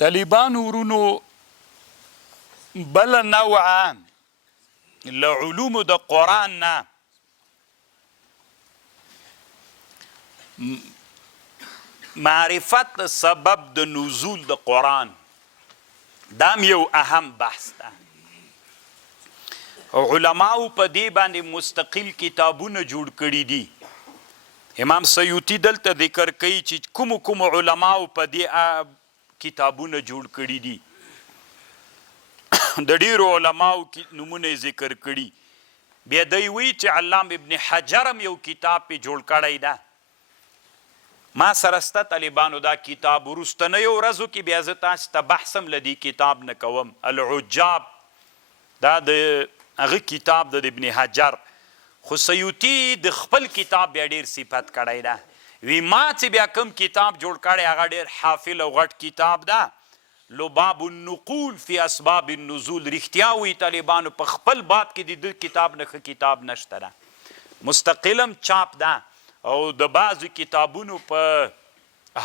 طالبانو ورونو بل نوعه له علومو د قرآن نه معرفت سبب د نزول د قرآن دام یو اهم بحث ده. علماو په دې باندې مستقل کتابونه جوړ کړي دي. امام سیوطي دلته ذکر کوي چې کوم علماو په دې کتابونه جوړ کړي دي. د ډیرو علماو نمونه ذکر کړي. بیا دی وی چې علامه ابن حجر هم یو کتاب په جوړ کړی ده. ما سره سته طالبانو دا کتاب وروستنیو ورځو کې بیا زه تاسو ته بحث هم له دې کتاب نه کوم. العجاب دا د هغه کتاب د ابن حجر، خو سیوطي د خپل کتاب بیا ډیر صفت کړی ده. وی ما چې بیا کوم کتاب جوړ کړی هغه ډیر حافل او غټ کتاب ده. لباب النقول فی اسباب النزول. رښتیا وی طالبانو په خپل باب کې د کتاب نه کتاب نشته ده. مستقلم چاپ ده او د بعضو کتابونو په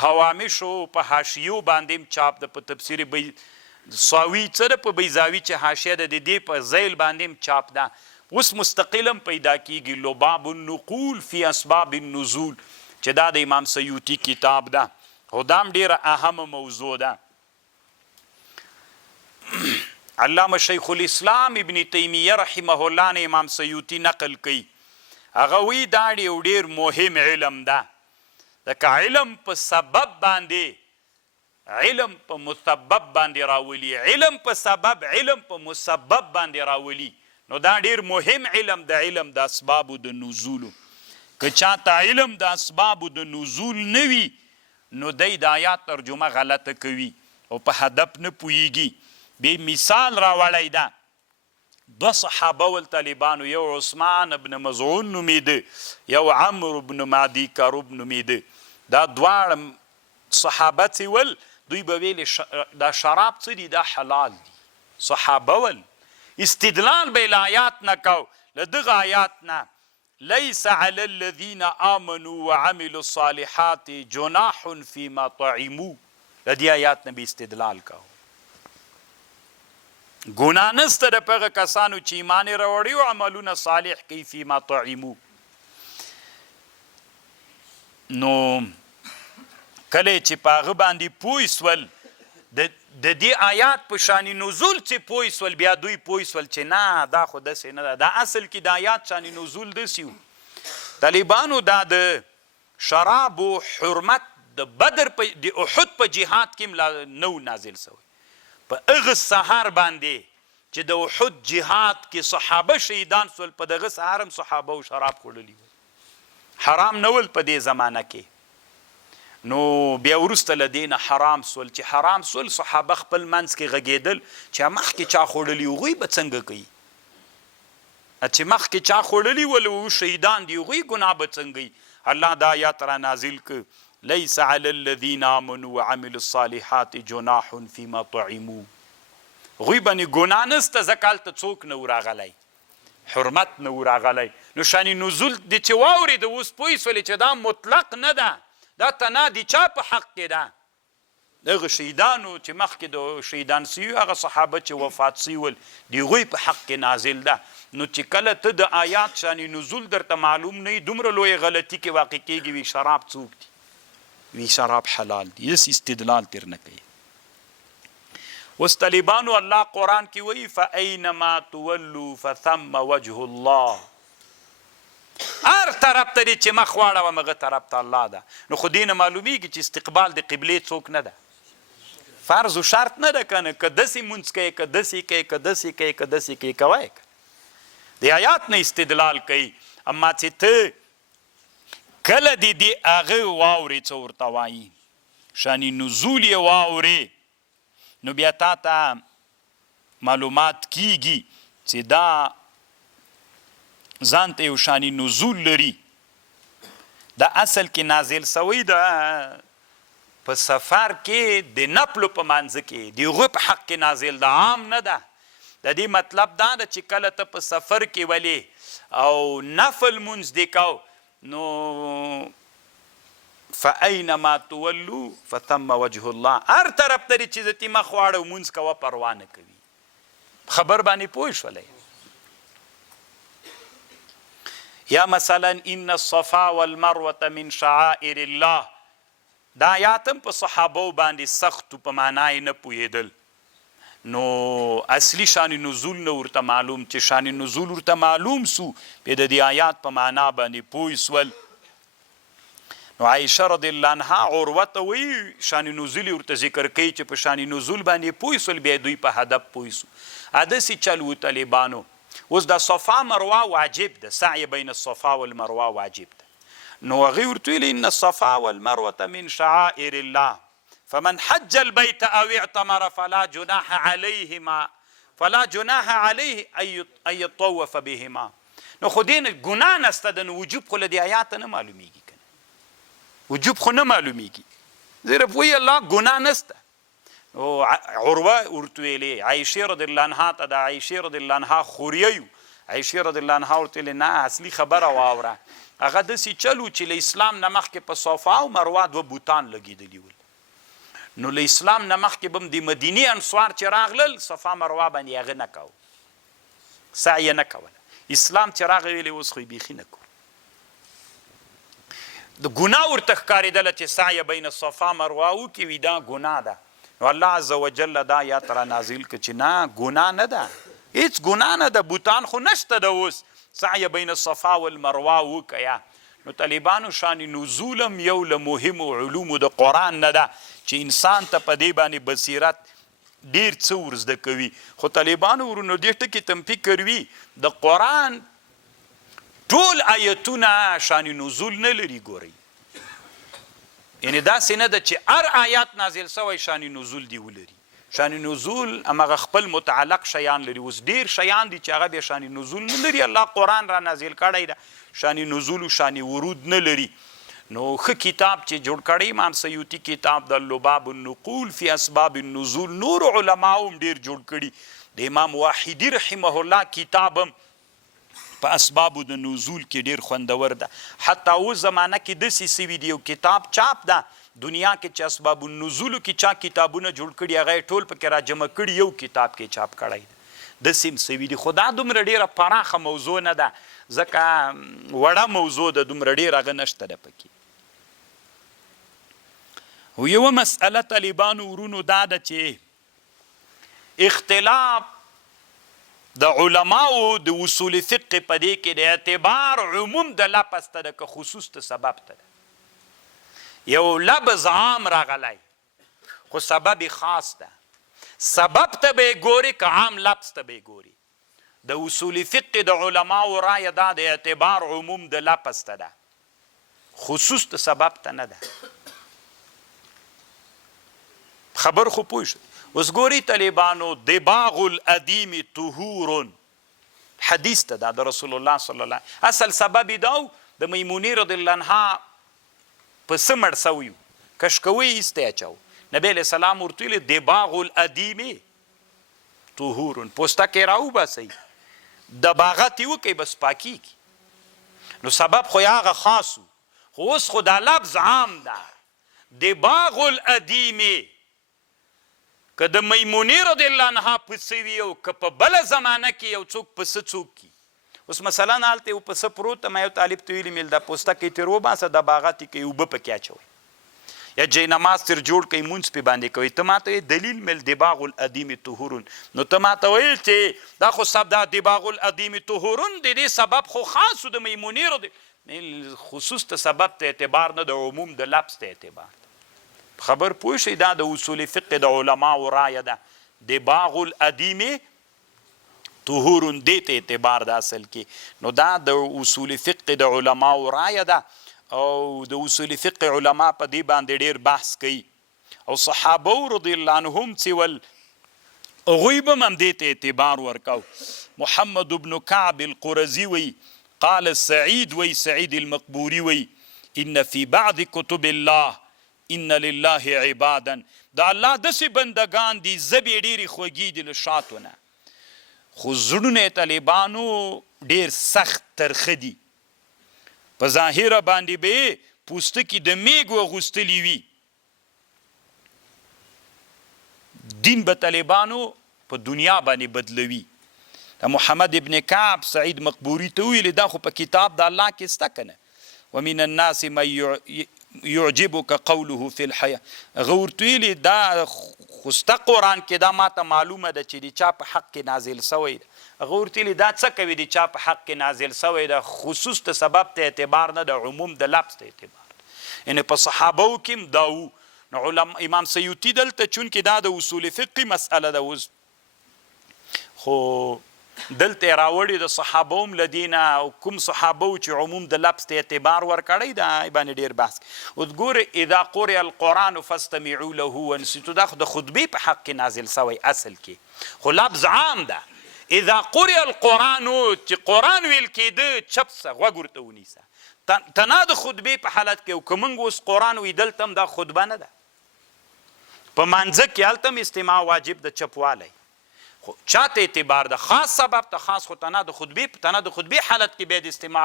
هوامشو په حاشیو باندې چاپ ده. په تفسیر ساوي څه په بیضاوي چې حاشیه ده د دې په ذیل باندې چاپ ده. اوس مستقلم پیدا کیږي لباب النقول فی اسباب النزول چې دا د امام سیوطي کتاب ده. خو دا هم ډیره اهمه موضوع ده. علامه شیخ الاسلام ابن تیمیه رحمه الله نه امام سیوطي نقل کوي. هغه وی دا یو ډیر مهم علم ده. ځکه علم په سبب باندې علم په مسبب باندې راولي، علم په سبب علم په مسبب باندې راولي. نو دا ډیر مهم علم د علم د اسبابو د نزولو. که چاته علم د اسبابو د نزول نه وي نو دی د آیات ترجمه غلطه کوي او په هدف نه پوهیږي. بې مثال راوړی ده. دو صحابه ول طالبانو، یو عثمان ابن مزعون نومیده، یو عمرو ابن معدي کروب نومیده. دا دواړه صحابه چې ول دوی به ویلې دا شراب څه دي دا حلال دي. صحابه ول استدلال به الآیات نه کو. له دغه آیات نه لیس علی الذین آمنوا وعملوا الصالحات جناح فیما طعموا. له دې آیات نه به استدلال کو. ګناه نسته د هغه کسانو چې ایمان یې راوړي او عملونه صالح کوي فیما طعمو. نو کله چې په هغه باندې پوه سول د دې آیات په شان نزول چې پوه سول بیا دوی پوه سول چې نه دا خو داسې نه ده. دا اصل کې د آیات شان نزول داسې و. طالبانو دا د شرابو حرمت د بدر د احد په جهاد کې نو نازل سوی. په هغه سهار باندې چې د احد جهاد کې صحابه شهیدان سول په دغه سهار هم صحابه او شراب خوړلي وو. حرام نه ول په دې زمانه کې. نو بیا وروسته له دې نه حرام سول. چې حرام سول صحابه خپل منځ کې غږېدل چې مخکې چا خوړلي هغوی به څنګه کوي. چې مخکې چا خوړلي ول شهیدان دي هغوی ګناه به څنګه وي. الله دا آیات را نازل کړ. لیس علی الذین آمنوا وعملوا الصالحات جناح فیما طعموا. هغوی باندې ګناه نسته ځکه هلته څوک نه و راغلی، حرمت نه و راغلی. نو شان نزول د چې واورېد اوس پوه سولې چې دا مطلق نه ده، دا تنادي چا په حق کې ده؟ دغه شهیدانو چې مخکې د شهیدان سوي هغه صحابه چې وفات سوي ول د هغوی په حق کې نازل ده. نو چې کله ته د آیات شان نزول درته معلوم نه وي دومره لویې غلطي کې واقع کېږي وي شراب څوک دي، وی شراب حلال دي. یس استدلال تر نه کوي. اوس طالبانو الله قرآن کې وایي فاینما تولوا فثم وجه الله. هر طرف ته دې چې مخ واړوم هغه طرف ته الله ده. نو خو دې نه معلومیږي چې استقبال د قبلې څوک نه ده. فرض و شرط نه ده کنه که داسې مونځ کوي که داسې کوي که داسې کوي که داسې کوي کوی. د آیات نه استدلال کوي. اما چې ته کله دې هغه واورې څه ورته وایي شانې نزول یې واورې نو بیا تا ته معلومات کیږي چې دا ځان ته یو شانې نزول لري. دا اصل کې نازل سوی ده په سفر کې د نفلو په منځ کې د هغوی په حق کې نازل ده، عام نه ده. د دې مطلب دا ده چې کله ته په سفر کې ولې او نفل مونځ دې کو نو فاینما تولوا فثم وجه الله. هر طرف ته چې زتی مخ واړو مونځ کوه پروا نه کوي. خبر باندې پوه شولئ. یا مثلا ان الصفا والمروه من شعائر الله. دا آیاتم په صحابو باندې سخت په معنی نه پوهېدل، نو اصلي شان نزول نه ورته معلوم، چې شان نزول ورته معلوم سو په د دې آیات په معنا باندې پوه سول. نو عایشه رضی الله عنها عروه ته وایي شان نزول ورته ذکر کوي چې په شان نزول باندې پوه سول، بیا دوی په هدف پوه سو. هداسې چل و طالبانو. اوس د صفا مروه واجب ده، سعی بین الصفا والمروه واجب ده. نو هغې ورته ویلي ان الصفا والمروه من شعائر الله فمن حج البيت او اعتمر فلا جناح عليه ان يطوف بهما. نو خو دې ګناه نسته ده، نو وجوب خو له دې آیات نه معلومیږي کنه، وجوب خو نه معلومیږي، زیره پوهی الله ګناه نسته. او عروه ورته ویلې عایشې رضی الله عنها ته، د عایشې رضی الله عنها خوریه یو، عایشې رضی الله عنها ورته ویلې نه اصلي خبره واوره، هغه داسې چلو چې له اسلام نه مخکې په صفا او مروه دوه بوتان لګېدلي ول. نو له اسلام نه مخکې به هم د مدینې انصار چې راغلل صفا مروه باندې هغه نه کوو، سعی نه کوله. اسلام چې راغی ویلې اوس خو یې بیخي نه کوو. د ګناه ورته ښکارېدله چې سعی بین الصفا مروه وکړي، وي دا ګناه ده. نو الله عز وجل دا آیات را نازل که چې نه ګناه نه ده، هیڅ ګناه نه ده، بوتان خو نشته ده، اوس سعی بین الصفا والمروه وکړه. نو طالبانو شان نزول هم یو له مهمو علومو د قرآن نه ده چې انسان ته په دې باندې بصیرت ډېر څه ورزده کوي. خو طالبانو ورونو دې ټکي تم فکر وي د قرآن ټول آیتونه شان نزول نه لري. ګورئ یعنې داسې نه ده چې هر آیات نازل سوی شان نزول دی ولري. شان نزول همغه خپل متعلق شیان لري. اوس ډېر شیان دي چې هغه بیا شان نزول نه لري، الله قرآن را نازل کړی ده، شان نزول و شان ورود نه لري. نو ښه کتاب چې جوړ کړی امام سیوطي کتاب د لباب النقول فی اسباب النزول، نور علماو هم ډېر جوړ کړي. د امام واحدي رحمه الله کتاب هم په اسبابو د نزول کې ډېر خوندور ده. حتی اوس زمانه کې داسې سوي دي یو کتاب چاپ ده دنیا کې چې اسباب النزولو کې چا کتابونه جوړ کړي هغه یې ټول پکې را جمع کړي یو کتاب کې چاپ کړی ده. داسې هم سوي دي، خو دا دومره ډېره پراخه موضوع نه ده، ځکه وړه موضوع ده، دومره ډېر هغه نشته ده پکې. خو یوه مسئله طالبانو ورونو دا ده چې اختلاف د علماو د اصول فقه په دې کې د اعتبار عموم د لفظ ته ده که خصوص ته سبب ته ده. یو لفظ عام راغلی خو سبب خاص ده، سبب ته به یې ګوري که عام لفظ ته به یې ګوري. د اصول فقه د علماو رایه دا د اعتبار عموم د لفظ ته ده، خصوص ته سبب ته نه ده. خبر خو پوه شو. اوس ګوري طالبانو دباغ الادیم طهور حدیث ته دا د رسول الله صلی الله علیه اصل سبب دا د میمونې رضی الله عنها په څه مړ سوي کشکوي ایسته اچاو. نبی علیه السلام ورته ویلي دباغ الادیم طهور، پوستکی راوباسئ دباغت یې وکئ بس پاکیږي. نو سبب خو یې هغه خاص و، خو اوس خو دا لفظ عام ده. دباغ الادیم که د میمونې رضی الله عنها پسه وي او که په بله زمانه کې یو څوک پسه څوک کي. اوس مثلا هلته یو پسه پروت ما یو طالب ته ویلي میل دا پوستکی ترې وباسه دباغت یې کوي اوبه پکې اچوئ یا جای نماز تر جوړ کوي مونځ پې باندې کوي. ته ما ته دلیل میل دباغ الادیم طهورون، نو ته ما ته ویل چې دا خو دا دباغ الادیم طهورون د دې سبب خو خاص د میمونې رضی خصوص ته سبب ته اعتبار نه د عموم د لفظ ته اعتبار. خبر پوه شئ دا د اصول فقه د علماو رایه ده. دباغ الادیم طهورون دې ته اعتبار ده اصل کې. نو دا د اصول فقه د علماو رایه ده او د اصول فقه علما په دې باندې ډېر بحث کوي. او صحابه رضی الله عنهم چې ول هغوی به هم دې ته اعتبار ورکاو. محمد بن کعب القرزي وی قال سعید وی سعید المقبوري وی ان فی بعض کتب الله ان لله عبادا، دا الله داسې بندگان دي زبې ډېرې خوږې دي له شاتو نه، خو زړونه یې طالبانو ډېر سخت ترخه دي. په ظاهره باندې به پوستکي د میږو اغوستلي وي دین به طالبانو په دنیا باندې بدلوي. محمد ابن کعب سعید مقبوري ته ویلي دا خو په کتاب د الله کې سته که نه. ومن الناس من يعجبك قوله في الحياة. هغه ورته ویلي دا خو سته قرآن کې دا ماته معلومه ده چې د چا په حق کې نازل سوی ده. هغه ورته ویلي دا څه کوي د چا په حق کې نازل سوی ده؟ خصوص ته سبب ته اعتبار نه ده، عموم د لفظ ته اعتبار ده. یعنې په صحابو کې هم دا وو. نو امام سیوطي دلته چونکې دا د اصول فقهي مسئله ده اوس خو دلته یې راوړي د صحابو هم له دې نه او کوم صحابو چې عموم د لفظ ته اعتبار ورکړی دا باندې ډېر بحث. اوس ګورې اذا قرئ القرآن فاستمعوا له وانصتوا دا خو د خطبې په حق کې نازل سوی اصل کې، خو لفظ عام ده. اذا قرئ القرآن چې قرآن ویل کېده چپ سه غوږ ورته ونیسه. تنا د خطبې په حالت کې او که موږ اوس قرآن وي دلته هم دا خطبه نه ده. په مانځه کې هلته هم استماع واجب د چپوالی خو چاته اعتبار ده خاص سبب ته خاص خو تنه د خطبې حالت کې بیا د استماع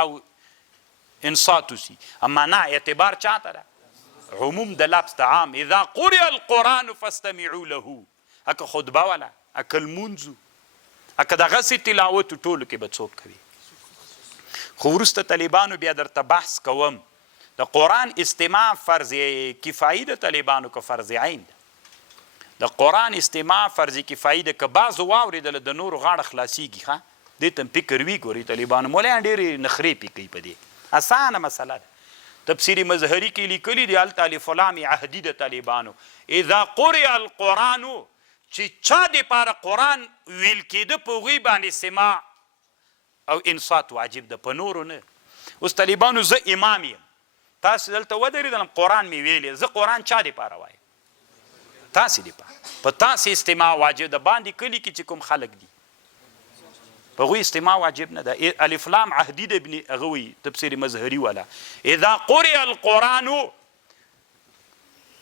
انصات وسي. اما نه اعتبار چاته ده عموم د لفظ ته عام. اذا قرئ القرآن فاستمعوا له. اکه خطبه ولا اکه لمونځو اکه دغسې تلاوت ټولو کې به څوک کوي. خو وروسته طالبانو بیا درته بحث کوم د قرآن استماع فرض کفایي د طالبانو که فرض عین ده. د قرآن استماع فرض کفایي ده که بعضو واورېدله د نورو غاړه خلاصېږي. ښه دې ته هم فکر وي. ګورئ طالبانو مولیان ډېرې نخرې پې کوي په دې. اسانه مسله ده. تفسیر مظهري کې لیکلي دي هلته الف لام عهدي د طالبانو اذا قرئ القرآن چې چا دپاره قرآن ویل کېده په هغوی باندې استماع او انصات واجب ده، په نورو نه. اوس طالبانو زه امام یم، تاسو دلته ودرېدلم قرآن مې ویلې، زه قرآن چا دپاره وایم؟ تاسې دپاره. په تاسې استماع واجب ده. باندې کلي کې چې کوم خلک دي په هغوی استماع واجب نه ده. الف لام عهدي د ابن هغه وایي تفسیر مظهري والا اذا قرئ القرآن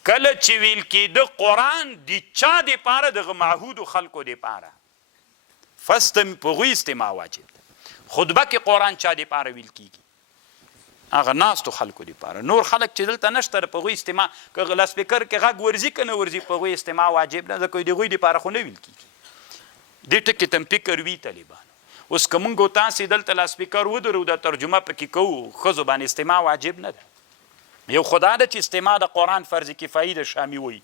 کله چې ویل کېده قرآن د چا دپاره دغه معهودو خلکو دپاره په هغوی استماع واجب ده. خطبه کې قرآن چا دپاره ویل کېږي؟ هغه ناستو خلکو دپاره. نور خلک چې دلته نشته په هغوی استماع که لاسپیکر کې غږ ورځي که نه ورځي په هغوی استماع واجب نه ځکه د هغوی دپاره خو نه ویل کېږي. دې ټکې ته هم فکر وي طالبانو. اوس که موږ او تاسې دلته لاسپیکر ودرو دا ترجمه پکې کوو ښځو باندې استماع واجب نه ده. یو خدا ده چې استماع د قرآن فرض کفایي ده. شامي وایي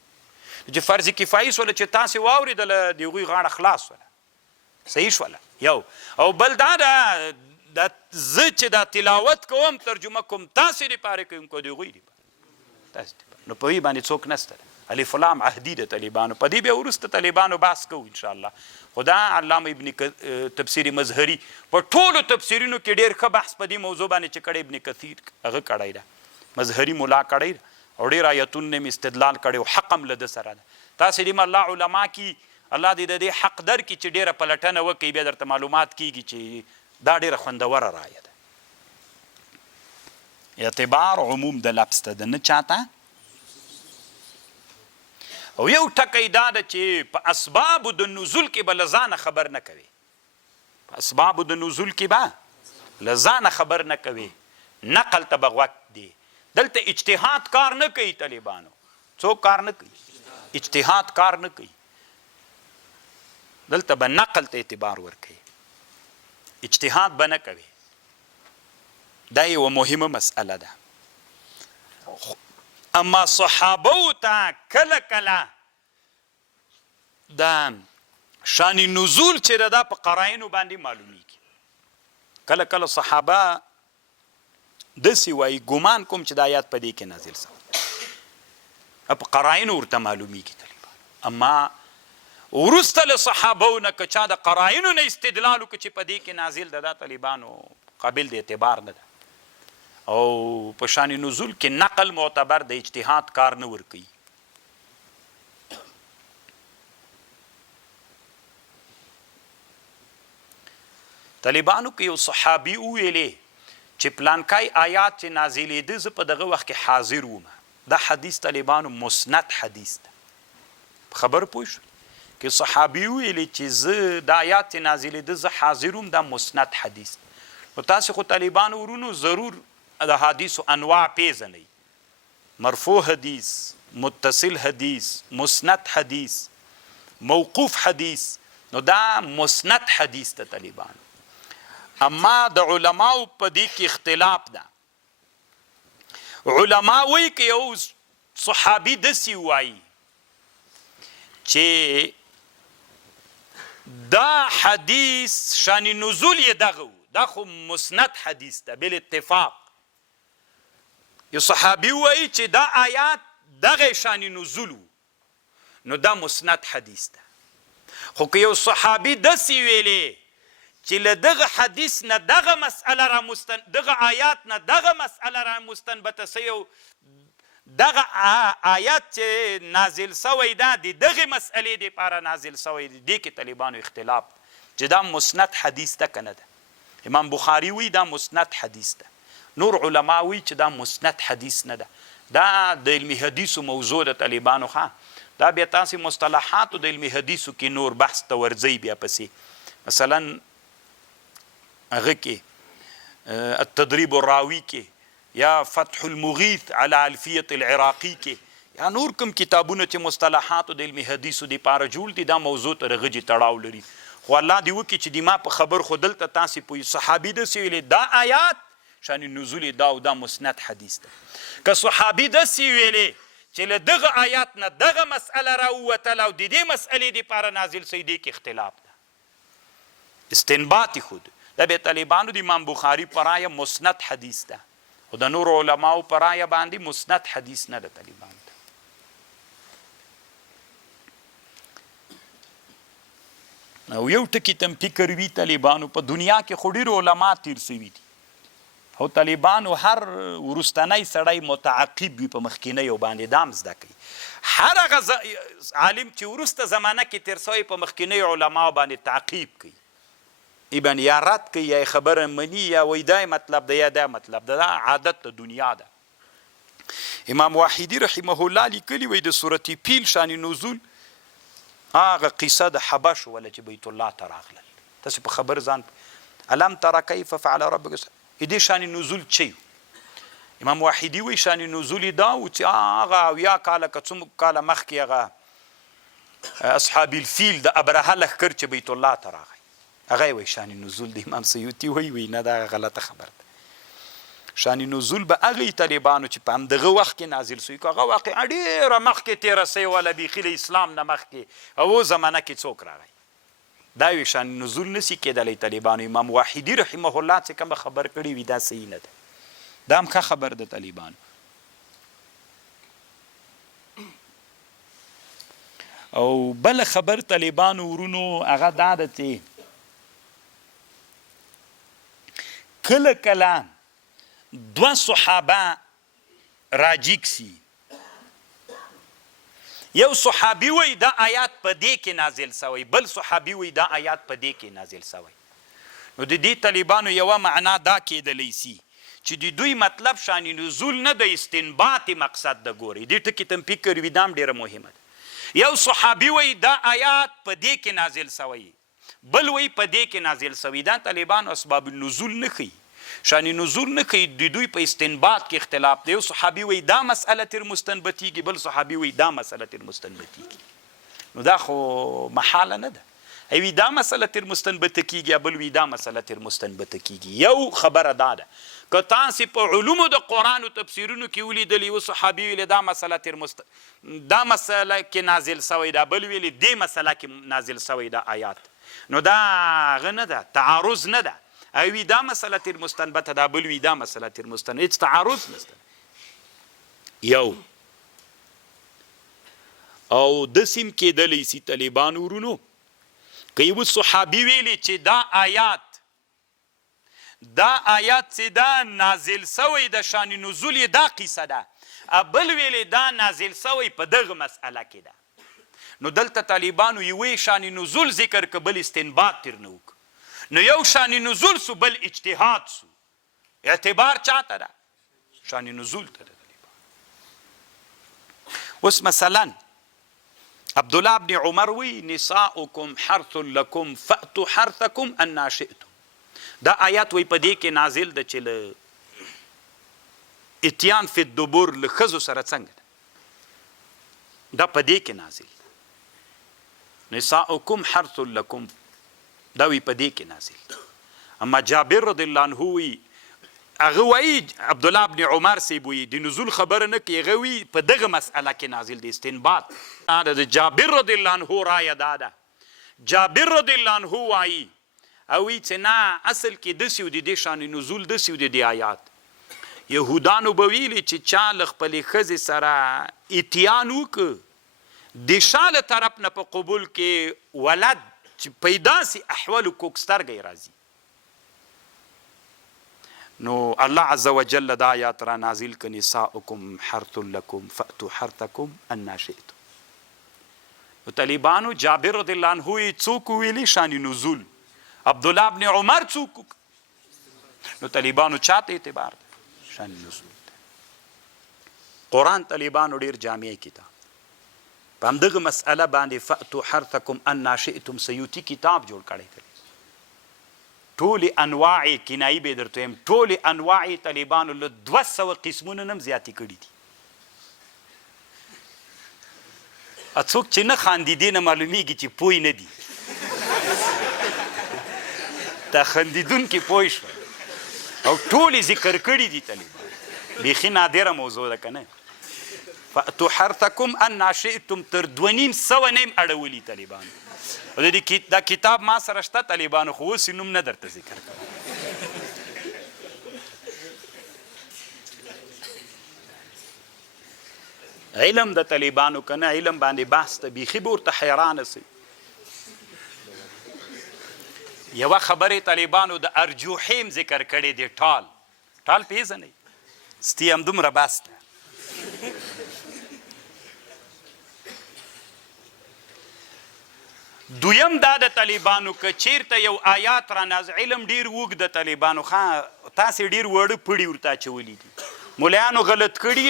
چې فرض کفایي سوله چې تاسې واورېدله د هغوی غاړه خلاص سوله صحیح شوله یو. او بل دا ده زه چې دا تلاوت کوم ترجمه کوم تاسې دپاره کوم که د هغوی دپاره تاسې دپاره. نو په هغوی باندې څوک نسته ده. الف لام عهدي د طالبانو. په دې بیا وروسته طالبانو بحث کوو انشاءالله. خو دا علامه ابن تفسیر مظهري په ټولو تفسیرونو کې ډېر ښه بحث په دې موضوع باندې چې کړی ابن کثیر هغه کړی ده مظهري مولا کړی ده او ډېر آیتونو نه استدلال کړی او حق هم له ده سره ده. تاسې دې الله علما کې الله دې د دې حق درکړي چې ډېره پلټنه وکړي بیا درته معلومات کېږي چې دا ډېره خوندوره رایه ده. اعتبار عموم د لفظ ته ده نه چاته. او یو ټکی دا ده چې په اسبابو د نزول کې به له ځانه خبر نه کوي. په اسبابو د نزول کې به له ځانه خبر نه کوي. نقل ته به غوږ دی. دلته اجتهاد کار نه کوي طالبانو. څوک کار نه کوي؟ اجتهاد کار نه کوي. دلته به نقل ته اعتبار ورکوي. اجتهاد به نه کوي. دا یوه مهمه مسئله ده. اما صحابو ته کله کله دا شان نزول چې دا په قرائنو باندې معلومیږي. کله کله صحابه داسې وایي ګمان کوم چې دا آیات په دې کې نازل شوی په قرائنو ورته معلومیږي طالبان. اما وروسته له صحابو نه که چا د قرائنو نه استدلال وکړي چې په دې کې نازل ده دا طالبانو قابل د اعتبار نه ده. او په شان نزول کې نقل معتبر د اجتهاد کار نه ورکوي. طالبانو کې یو صحابي وویلې چې پلانکای آیات چې نازلیدو زه په دغه وخت کې حاضر وم. دا حدیث طالبانو مسند حدیث ده. خبر پوه شو که صحابي وویلې چې زه د آیات چې نازلیدو زه حاضر وم دا مسند حدیث. نو تاسې خو طالبانو ورونو ضرور د حدیثو انواع پیژنئ. مرفوع حدیث، متصل حدیث، مسند حدیث، موقوف حدیث. نو دا مسند حدیث ته طالبان. اما د علماو په دې کې اختلاف ده. علما وایي که یو صحابي داسې وایي چې دا حدیث شان نزول یې دغه و، دا خو مسند حدیث ده بالاتفاق. یو صحابي وایي چې دا آیات دغه شان نزول و، نو دا مسند حدیث ده. خو که یو صحابي داسې ویلې چې له دغه حدیث نه دغه مسئله را دغه آیات نه دغه مسئله را مستنبته سوی، دغه آیات چې نازل سوی ده د دغې مسئلې دپاره نازل سوی دی، دې کې طالبانو اختلاف چې دا مسند حدیث ده که نه ده. امام بخاري وایي دا مسند حدیث ده، نور علما وایي چې دا مسند حدیث نه ده. دا د علمي حدیثو موضوع ده طالبانو. ښه دا بیا تاسې مصطلحاتو د علمي حدیثو کې نور بحث ته ورځئ بیا پسې. مثلا هغه کې التدریب الراوي کې یا فتح المغیث علی الفیة العراقي کې یا نور کوم کتابونه چې مصطلحاتو د علمي حدیثو دپاره جوړ دي، دا موضوع ته رغجې تړاو لري. خو الله دې وکړي چې د ما په خبر خو دلته تاسې پوهي صحابي داسې ویلې دا آیات شان نزول دا او دا مسند حدیث ده. که صحابي داسې ویلې چې له دغه آیات نه دغه مسئله راووتله او د دې مسئلې دپاره نازل سوی، دې کې اختلاف ده. استنباط خود دا به طالبانو د امام بخاري په رایه مسند حدیث ده، خو د نور علماو په رایه باندې مسند حدیث نه ده طالبانو ته. او یو ټکي تم فکر وي طالبانو، په دنیا کې خو ډېر علما تیر سوي دي، او طالبانو هر وروستنی سړی متعقب وي په مخکینیو باندې، دا هم زده کوي. هر هغه عالم چې وروسته زمانه کې تیر سوی په مخکینیو علماو باندې تعقیب کوي، ایبن یا رد کوي یا خبره مني یا وایي دا مطلب ده یا دا مطلب ده. دا عادت د دنیا ده. امام واحدي رحمه الله لیکلي وایي د سورة پیل شان نزول هغه قصه د حبش ولا چې بیت الله ته راغلل. تاسې په خبر ځان الم تر کیف فعل ربک، دې شان نزول چی؟ امام واحدي وایي شان نزول دا و چې هغه اویا کاله که څومره کاله مخکې هغه اصحاب الفیل د ابرهه لښکر چې بیت الله ته راغی، هغه وایي شان نزول د امام سیوطي وایي نه دا غلطه خبر ده. شان نزول به هغې طالبانو چې په همدغه وخت کې نازل سوي، که هغه واقعه ډېره مخکې تېره سوې وله بیخي د اسلام نه مخکې او زمانه کې څوک راغی، دا یو شان نزول نسی کېدلی طالبانو. امام واحدي رحمه الله چې کومه خبر کړې وي دا صحیح نه ده، دا هم ښه خبر ده طالبانو. او بل خبر طالبانو ورونو هغه دا ده چې کله کله دوه صحابه راجیک سي، یو صحابي وایي دا آیات په دې کې نازل سوی، بل صحابي وایي دا آیات په دې کې نازل سوی. نو د دې طالبانو یوه معنا دا کېدلی سي چې د دوی مطلب شان نزول نه د استنباط مقصد ده. ګورئ دې ټکي ته فکر وي، دا هم ډېره مهمه ده. یو صحابي وایي دا آیات په دې کې نازل سوی، بل وایي په دې کې نازل سوی. دا طالبانو اسباب النزول نه ښیي، شان نزول نه ښیي، د دوی په استنباط کې اختلاف دی. یو صحابي وایي دا مسئله تر مستنبتېږي، بل صحابي وایي دا مسئله تر مستنبتېږي. نو دا خو محاله نه ده، وي دا مسئله تر مستنبته کېږي، بل وي دا مسئله تر مستنبته کېږي. یو خبره دا ده که تاسې په علومو د قرآن و تفسیرونو کې ولیدلي یو صحابي ویلې دا مسئله دا مسئله کې نازل سوی ده، بل ویلې دې مسئله کې نازل سوی ده آیات، نو دا هغه نه ده، تعارض نه ده. او وی دا مسئله تر مستنبته ده، بل وی دا مسئله تر مستنبته، هیڅ تعارض نشته. یو او داسې هم کېدلی سي طالبانو ورونو که یو صحابي ویلي چې دا آیات چې دا نازل سوی د شان نزول یې دا قیصه ده، بل ویلي دا نازل سوی په دغه مسئله کې ده. نو دلته طالبانو یوې شان نزول ذکر که بل استنباط تر نه وکړو، نو یو شان نزول سو بل اجتهاد سو. اعتبار چاته ده؟ شان نزول ته ده. اوس مثلا عبدالله ابن عمر وی نساؤکم حرث لکم فأتوا حرثکم انا شئتم. دا آیات وی په دې کې نازل ده چې اتیان فی الدبر له ښځو سره څنګه ده دا په دې کې نازل نساؤکم حرث لکم دا وی په دې کې نازل اما جابر رضی الله عنه وی هغه وایي عبدالله بن عمر صاحب وایي د نزول خبره نه کوي هغه وایي په دغه مسئله کې نازل دی استنباط د جابر رضی الله عنه رایه دا ده جابر رضی الله عنه وایي او وایي چې نه اصل کې داسې و د دې شان نزول داسې و د دې آیات یهودانو به ویلي چې چا له خپلې ښځې سره اتیان وکړه د شا له طرف نه په قبول کې ولد چې پیدا سي احوالو کوکسترګی راځي نو الله عز وجل دا آیات را نازل که نساؤکم حرث لکم فأتو حرثکم انا شئتم نو طالبانو جابر رضی الله عنه څوک ویلي شان نزول عبدالله بن عمر څوک نو طالبانو چاته اعتبار ده شان نزول ده قرآن طالبانو ډیر جامع کتاب په همدغه مسئله باندې فأتو حرثکم انا شئتم سیوطي کتاب جوړ کړی دی ټولې انواع کنایي به درته وایم ټولې انواع طالبانو له 200 قسمونه نه هم زیاتې کړي دي څوک چې نه خاندي دې نه معلومیږي چې پوه نه دي دا خندیدونکي پوه شول او ټولې ذکر کړي دي طالبان بیخي نادره موضوع ده که نه فأتو حرثکم انا شئتم تر 2.5 سوه نه هم اړولي طالبانو دا کتاب ما سره شته طالبانو خو اوس نوم نه درته ذکر کوم علم د طالبانو که نه علم باندې بحث ته بیخي به ورته حیرانه سي یوه خبرې طالبانو د ارجوحیم ذکر کړی دی ټال پیژنئ ستی همدومره بس ده دویم دا د طالبانو که چیرته یو آیات را نازل علم ډیر اوږد د طالبانو تاسې ډیر وړه پړي ورته اچولي دي مولایانو غلط کړي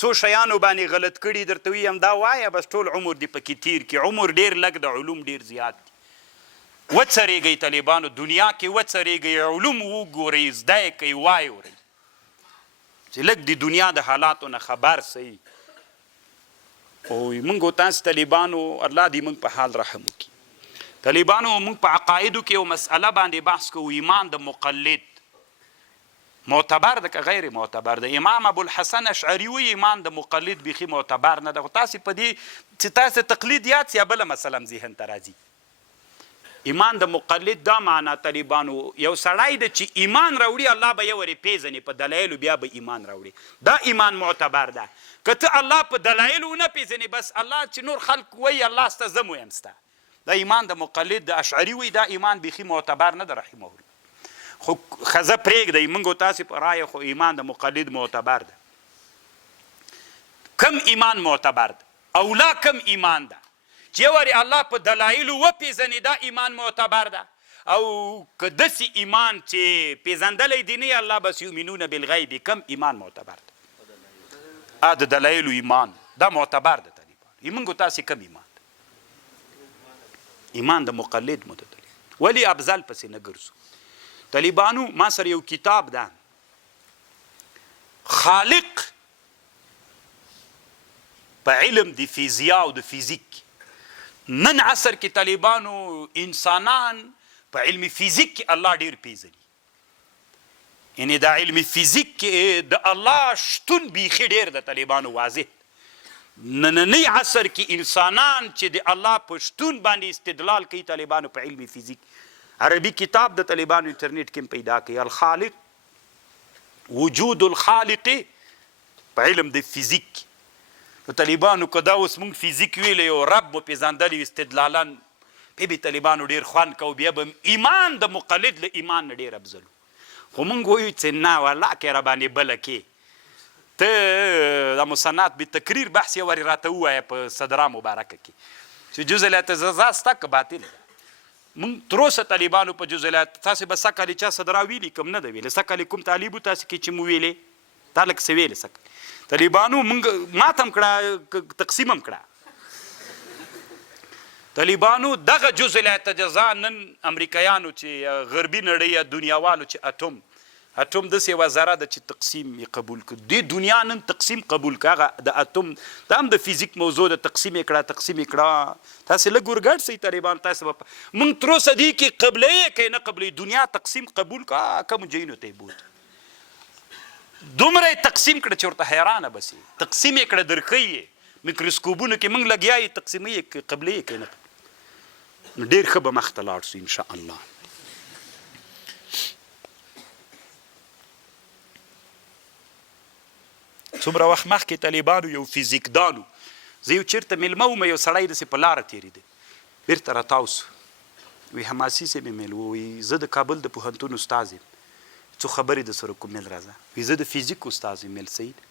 څو شیانو باندې غلط کړي درته وي همدا وایه بس ټول عمر دې پکې تیر کړي عمر ډیر لږ د علوم ډیر زیات دي وڅرېږئ طالبانو دنیا کې وڅرېږئ علوم وګورئ زده یې کوئ وایې ورئ چې لږ د دنیا د حالاتو نه خبر سئ او موږ او تاسو طالبانو الله دې موږ په حال رحم وکړي طالبانو موږ په عقایدو کې یو مسئله باندې بحث کوو ایمان د مقلد معتبر ده که غیر معتبر ده امام ابوالحسن اشعري وایي ایمان د مقلد بیخي معتبر نه ده خو تاسې په دې چې تاسې تقلید یاد سي یا بله مسله هم ذهن ته راځي ایمان د مقلد دا معنا طالبانو یو سړی ده چې ایمان راوړي الله به یې ورې پیژني په دلایلو بیا به ایمان راوړي دا ایمان معتبر ده که ته الله په دلایلو ونه پیژنې بس الله چې نور خلق وایي الله سته زه م ویم سته دا ایمان د مقلد د اشعري وایي دا ایمان بیخي معتبر نه ده رحمه الله خو ښځه پرېږدئ موږ او تاسې په رایه خو ایمان د مقلد معتبر ده کم ایمان معتبر ده اولا کم ایمان ده چې ورې الله په دلایلو وپېژنې دا ایمان معتبر ده او که داسې ایمان چې پېژندلی دی نه الله بس یؤمنون بالغیب کم ایمان معتبر ده د دلایلو ایمان دا معتبر ده طالبان موږ او تاسې کم ایمان ده ایمان د مقلد متدلی ولی ابزل پسې نه ګرځو طالبانو ما سره یو کتاب ده خالق په علم د فیزیا او د فیزیک نن عصر کې طالبانو انسانان په علم فیزیک کې الله ډیر پیژني یعنی دا علم فیزیک کې د الله شتون بیخي ډیر د طالبانو واضح نننی عصر کې انسانان چې د الله په شتون باندې استدلال کوي طالبانو په علم فیزیک عربي کتاب د طالبانو انټرنیټ کې پیدا کوي الخالق وجود الخالق په علم د فیزیک نو طالبانو که دا اوس موږ فیزیک ویلی او رب مو پېژندلی استدلالا بیا به طالبانو ډېر خوند کوو بیا به ایمان د مقلد له ایمان نه ډېر افضل خو موږ وایو چې نه والله کې راباندې بله کې ته د مصنعات بالتکریر بحث یې ورې راته ووایه په صدره مبارکه کې چې جز الاعتزازا ستا که باطل ده موږ تر اوسه طالبانو په جز تاسې به سږ کال چا صدرا ویلي کم نه ده ویلې سږ کال کوم طالب و تاسې کې چې مو ویلې تا لږ څه ویلې سږ طالبانو موږ ماته هم کړه تقسیم هم کړه طالبانو دغه جز الاعتجازا نن امریکایانو چې غربي نړۍ یا دنیاوالو چې اتوم اټوم داسې یوه ذره ده چې تقسیم یې قبول کړو دې دنیا نن تقسیم قبول کړه هغه د اتوم دا هم د فزیک موضوع ده تقسیم یې کړه تاسې لږ ورګډ سئ طالبان تاسې به موږ تر اوسه دې کې قبله یې کوي نه قبله دنیا تقسیم قبول کړه کومو ځایونو ته یې بوت دومره یې تقسیم کړه چې ورته حیرانه بسې تقسیم یې کړه درښیي یې میکروسکوپونو کې موږ لګیا یې تقسیمه یې قبله یې کوي نه ډېر ښه به مخته لاړ شو انشاءالله څومره وخت مخکې طالبانو یو فزیکدانو زه یو چېرته میلمه وم یو سړی داسې په لاره تېرېده بېرته راتاو سو وی حماسي صاحب یې میلمه وی زه د کابل د پوهنتون استاد یم څو خبرې در سره کوم میل راځه وی زه د فزیک استاد یم میل سید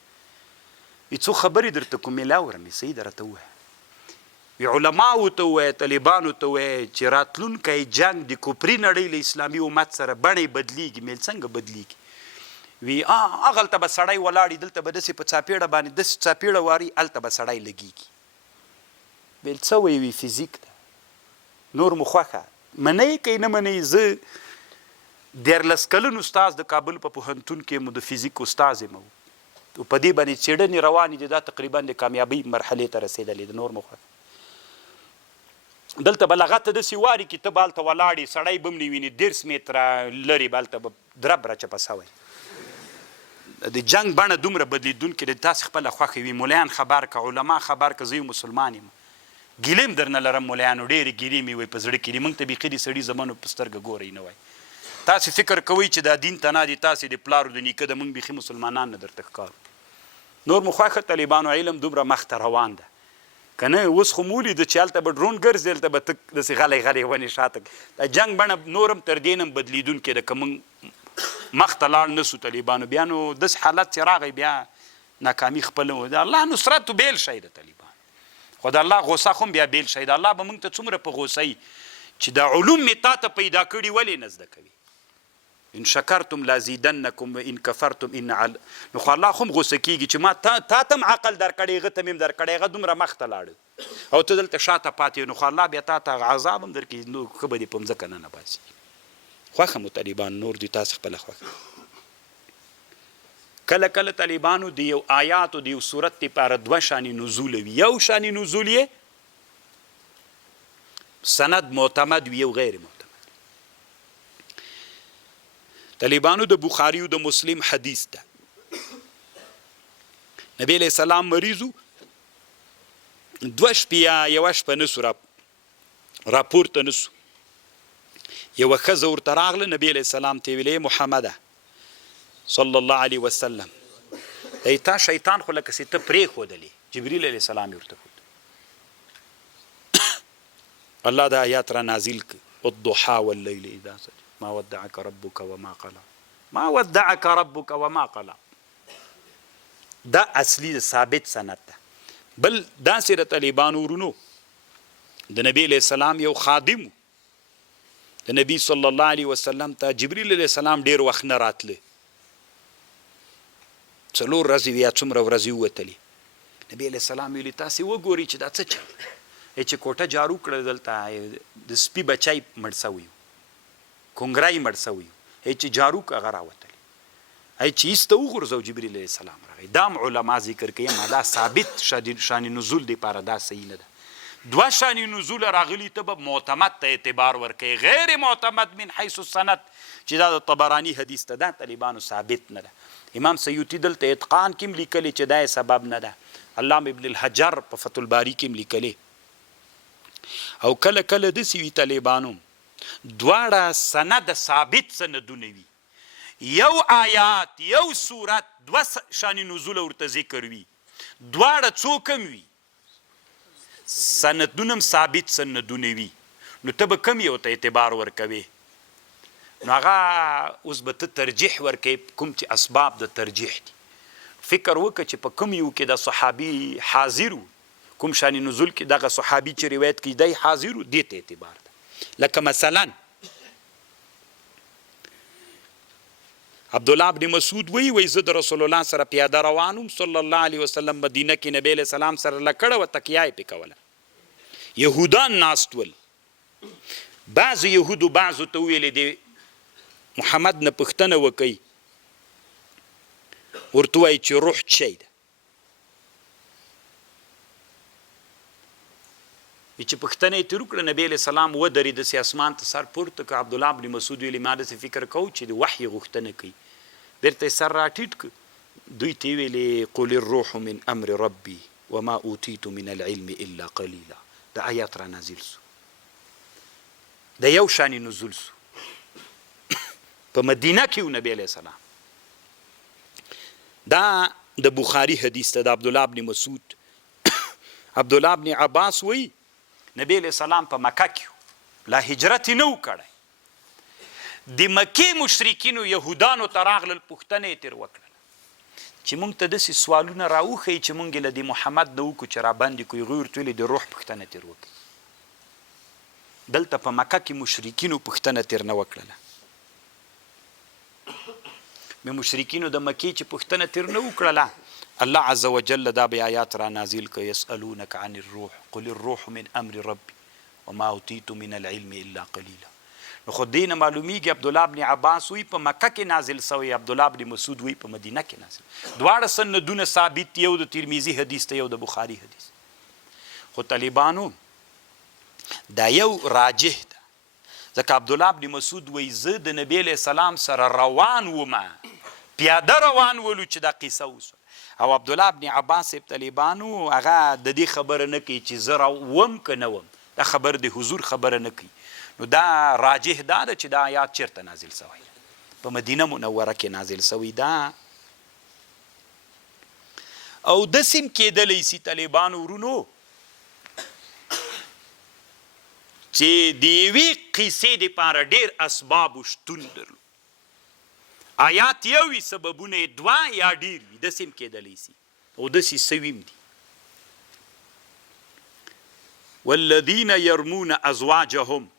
وی څو خبرې درته کوم میل اورم یې سید راته ووایه وی علماو ته ووایه طالبانو ته ووایه چې راتلونکی جنګ د کفري نړۍ له اسلامي امت سره بڼې بدلیږي میل څنګه بدلیږي وی هغلته به سړی ولاړي دلته به داسې په څاپېړه باندې داسې څاپېړه واري هلته به سړی لګېږي ویل څه وایي وی فزیک ده نور مو خوښه منئ که نه منئ زه 14 کلن استاز د کابل په پوهنتون کې مو د فزیک استاز یم په دې باندې څېړنې روانې دي دا تقریبا د کامیابۍ مرحلې ته رسېدلې ده نور مو خوښه دلته به لغته داسې واري کې ته به هلته ولاړې سړی به م نه وینې 10 متره لرې به هلته به درب راچپه سوی د جنگ بڼه دومره بدلیدونکې ده تاسې خپله خوښه وي مولیان خبر که علما خبر که زه یو مسلمان یم ګیلې م درنه لرم مولیانو ډېرې ګیلې مې وایي په زړه کې دي موږ ته بیخي د سړي زمانو په سترګه ګورئ نه وایي تاسې فکر کوئ چې دا دین ته نه دي تاسې د پلارو د نیکه د موږ بیخي مسلمانان نه درته ښکارو نور مو خوښه طالبانو علم دومره مخته روان ده که نه اوس خو مو ولیده چې هلته به ډرون ګرځي هلته به ته داسې غلی غلی ونې شاته دا جنګ بڼه نور هم تر دې نه هم بدلیدونکې ده که موږ مخته لاړ نه سو طالبانو بیا نو داسې حالت چې راغی بیا ناکامي خپله و د الله نصرت بیل شی د طالبان خو د الله غوسه خو هم بیا بیل شی د الله به موږ ته څومره په غوسه یي چې دا علوم مې تا ته پیدا کړي ولې نه زده کوي ان شکرتم لازیدنکم و ان کفرتم ان نو خو الله خو هم غوسه کېږي چې ما تا ته هم عقل درکړی هغه ته مې هم درکړی هغه دومره مخته لاړه او ته دلته شاته پاتې نو خو الله بیا تا ته عذاب هم درکړي نو ښه به دې په مځکه نه باسي خوښه مو طالبان نور دي تاسې خپله خوښه کله کله طالبانو د یو آیاتو د یو صورت دپاره 2 شانې نزول وي یو شانې نزول یې سند معتمد وي یو غیر معتمد طالبانو د بخاري او د مسلم حدیث ده نبی علیه السلام مریضو 2 شپې یا 1 شپه نسو راپورته نسو یوه ښځه ورته راغله نبی علیه السلام ته یې ویلې محمده صلی الله علیه وسلم ای تا شیطان خو لکه سې ته پرېښودلې جبریل علیه السلام یې ورته ښود الله دا آیات را نازل کړ والضحى واللیل اذا سجى ما ودعك ربك وما قلى ما ودعك ربك وما قلى دا اصلي ثابت سند ده بل داسې د طالبانو ورونو د نبی علیه السلام یو خادم د نبی صلی الله علیه وسلم ته جبریل علیه السلام ډېر وخت نه راتله 4 ورځې یا څومره ورځې ووتلې نبی علیه السلام ویلي تاسې وګورئ چې دا څه چل چې کوټه جارو کړه دلته د سپي بچی مړ سوی کونګرای مړ سوی چې جارو که هغه راوتلی چې ایسته وغورځو جبریل علیه السلام راغی دا هم علما ذکر کوي ما دا ثابت شان نزول دپاره دا صحیح نه ده 2 شان نزول راغلي ته به معتمد ته اعتبار ورکوي غیر معتمد من حیث السند چې دا د طبراني حدیث ته دا طالبانو ثابت نه ده امام سیوطي دلته اتقان کې هم لیکلی چې دا سبب نه ده علامه ابن الحجر په فتح الباري کې هم لیکلی او کله کله داسې وي طالبانو دواړه سند ثابت سندونه وي یو آیات یو صورت 2 شان نزول ورته ذکر وي دواړه څو کم وي سندونه هم ثابت سندونه وي نو ته به کم یو ته اعتبار ورکوې نو هغه اوس به ته ترجیح ورکوې کوم چې اسباب د ترجیح دي فکر وکړه چې په کوم یو کې د صحابي حاضر و کوم شان نزول کې دغه صحابي چې روایت کوي دی حاضر و دې ته اعتبار ده لکه مثلا عبدالله بن مسعود وی زه د رسول الله سره پیاده روانم صلی الله علیه وسلم مدینه کې نبی علیه السلام سره لکړه و تکیه یې پې کوله یهودان ناست ول بعضو یهودو بعضو ته ویلې د محمد نه پوښتنه وکئ ورته وایي چې روح څه شی ده چې پوښتنه یې ترې وکړه نبي علیه السلام ودرېد داسې اسمان ته سر پورته کړ عبدالله بن مسعود ویلي ما داسې فکر کوو چې د وحي غوښتنه کوي بېرته یې سر راټیټ کړ دوی ته یې ویلې قل الروح من امر ربي وما اوتیت من العلم الا قلیلا د آیات را نازل سو د یو شانې نزول سو په مدینه کې و نبي علیه السلام دا د بخاري حدیث ته د عبدالله بن مسعود عبدالله بن عباس وی نبی علیہ السلام په مکه کې لا هجرت نه و کړی د مکې مشرکینو یهودانو ته راغلل پوښتنه یې ترې وکړله چې موږ ته داسې سوالونه راوښیي چې موږ یې له د محمد نه وکړو چې راباندې کړو هغوی ورته ویلې د روح پوښتنه ترې وکړي دلته په مکه کې مشرکینو پوښتنه ترې نه وکړله مشرکینو د مکې چې پوښتنه ترې نه وکړله الله عز وجل دا به آیات را نازل کړ یسألونک عن الروح قل الروح من امر ربي وما اوتیت من العلم الا قلیلا نو خو دې نه معلومیږي عبدالله بن عباس وی په مکه کې نازل سوی عبدالله بن مسعود وی په مدینه کې نازل دواړه سندونه ثابت یو د ترمذي حدیث ته یو د بخاري حدیث خو طالبانو دا یو راجح ده ځکه عبدالله بن مسعود وی زه د نبی علیه السلام سره روان ومه پیاده روان ولو چې دا قصه وسوه او عبدالله بن عباس طالبانو هغه د دې خبره نه کوي چې زه وم که نه وم دا خبر د حضور خبره نه کوي نو دا راجح دا ده چې دا آیات چیرته نازل سوی په مدینه منوره کې نازل سوی دا او داسې هم کېدلی سي طالبانو ورونو چې د یوې قیصې دپاره ډېر اسبابو شتون درلود آیات یو وي سببونه یې دوه یا ډېر وي داسې هم کېدلی سي او داسې سوي هم دي والذین یرمون ازواجهم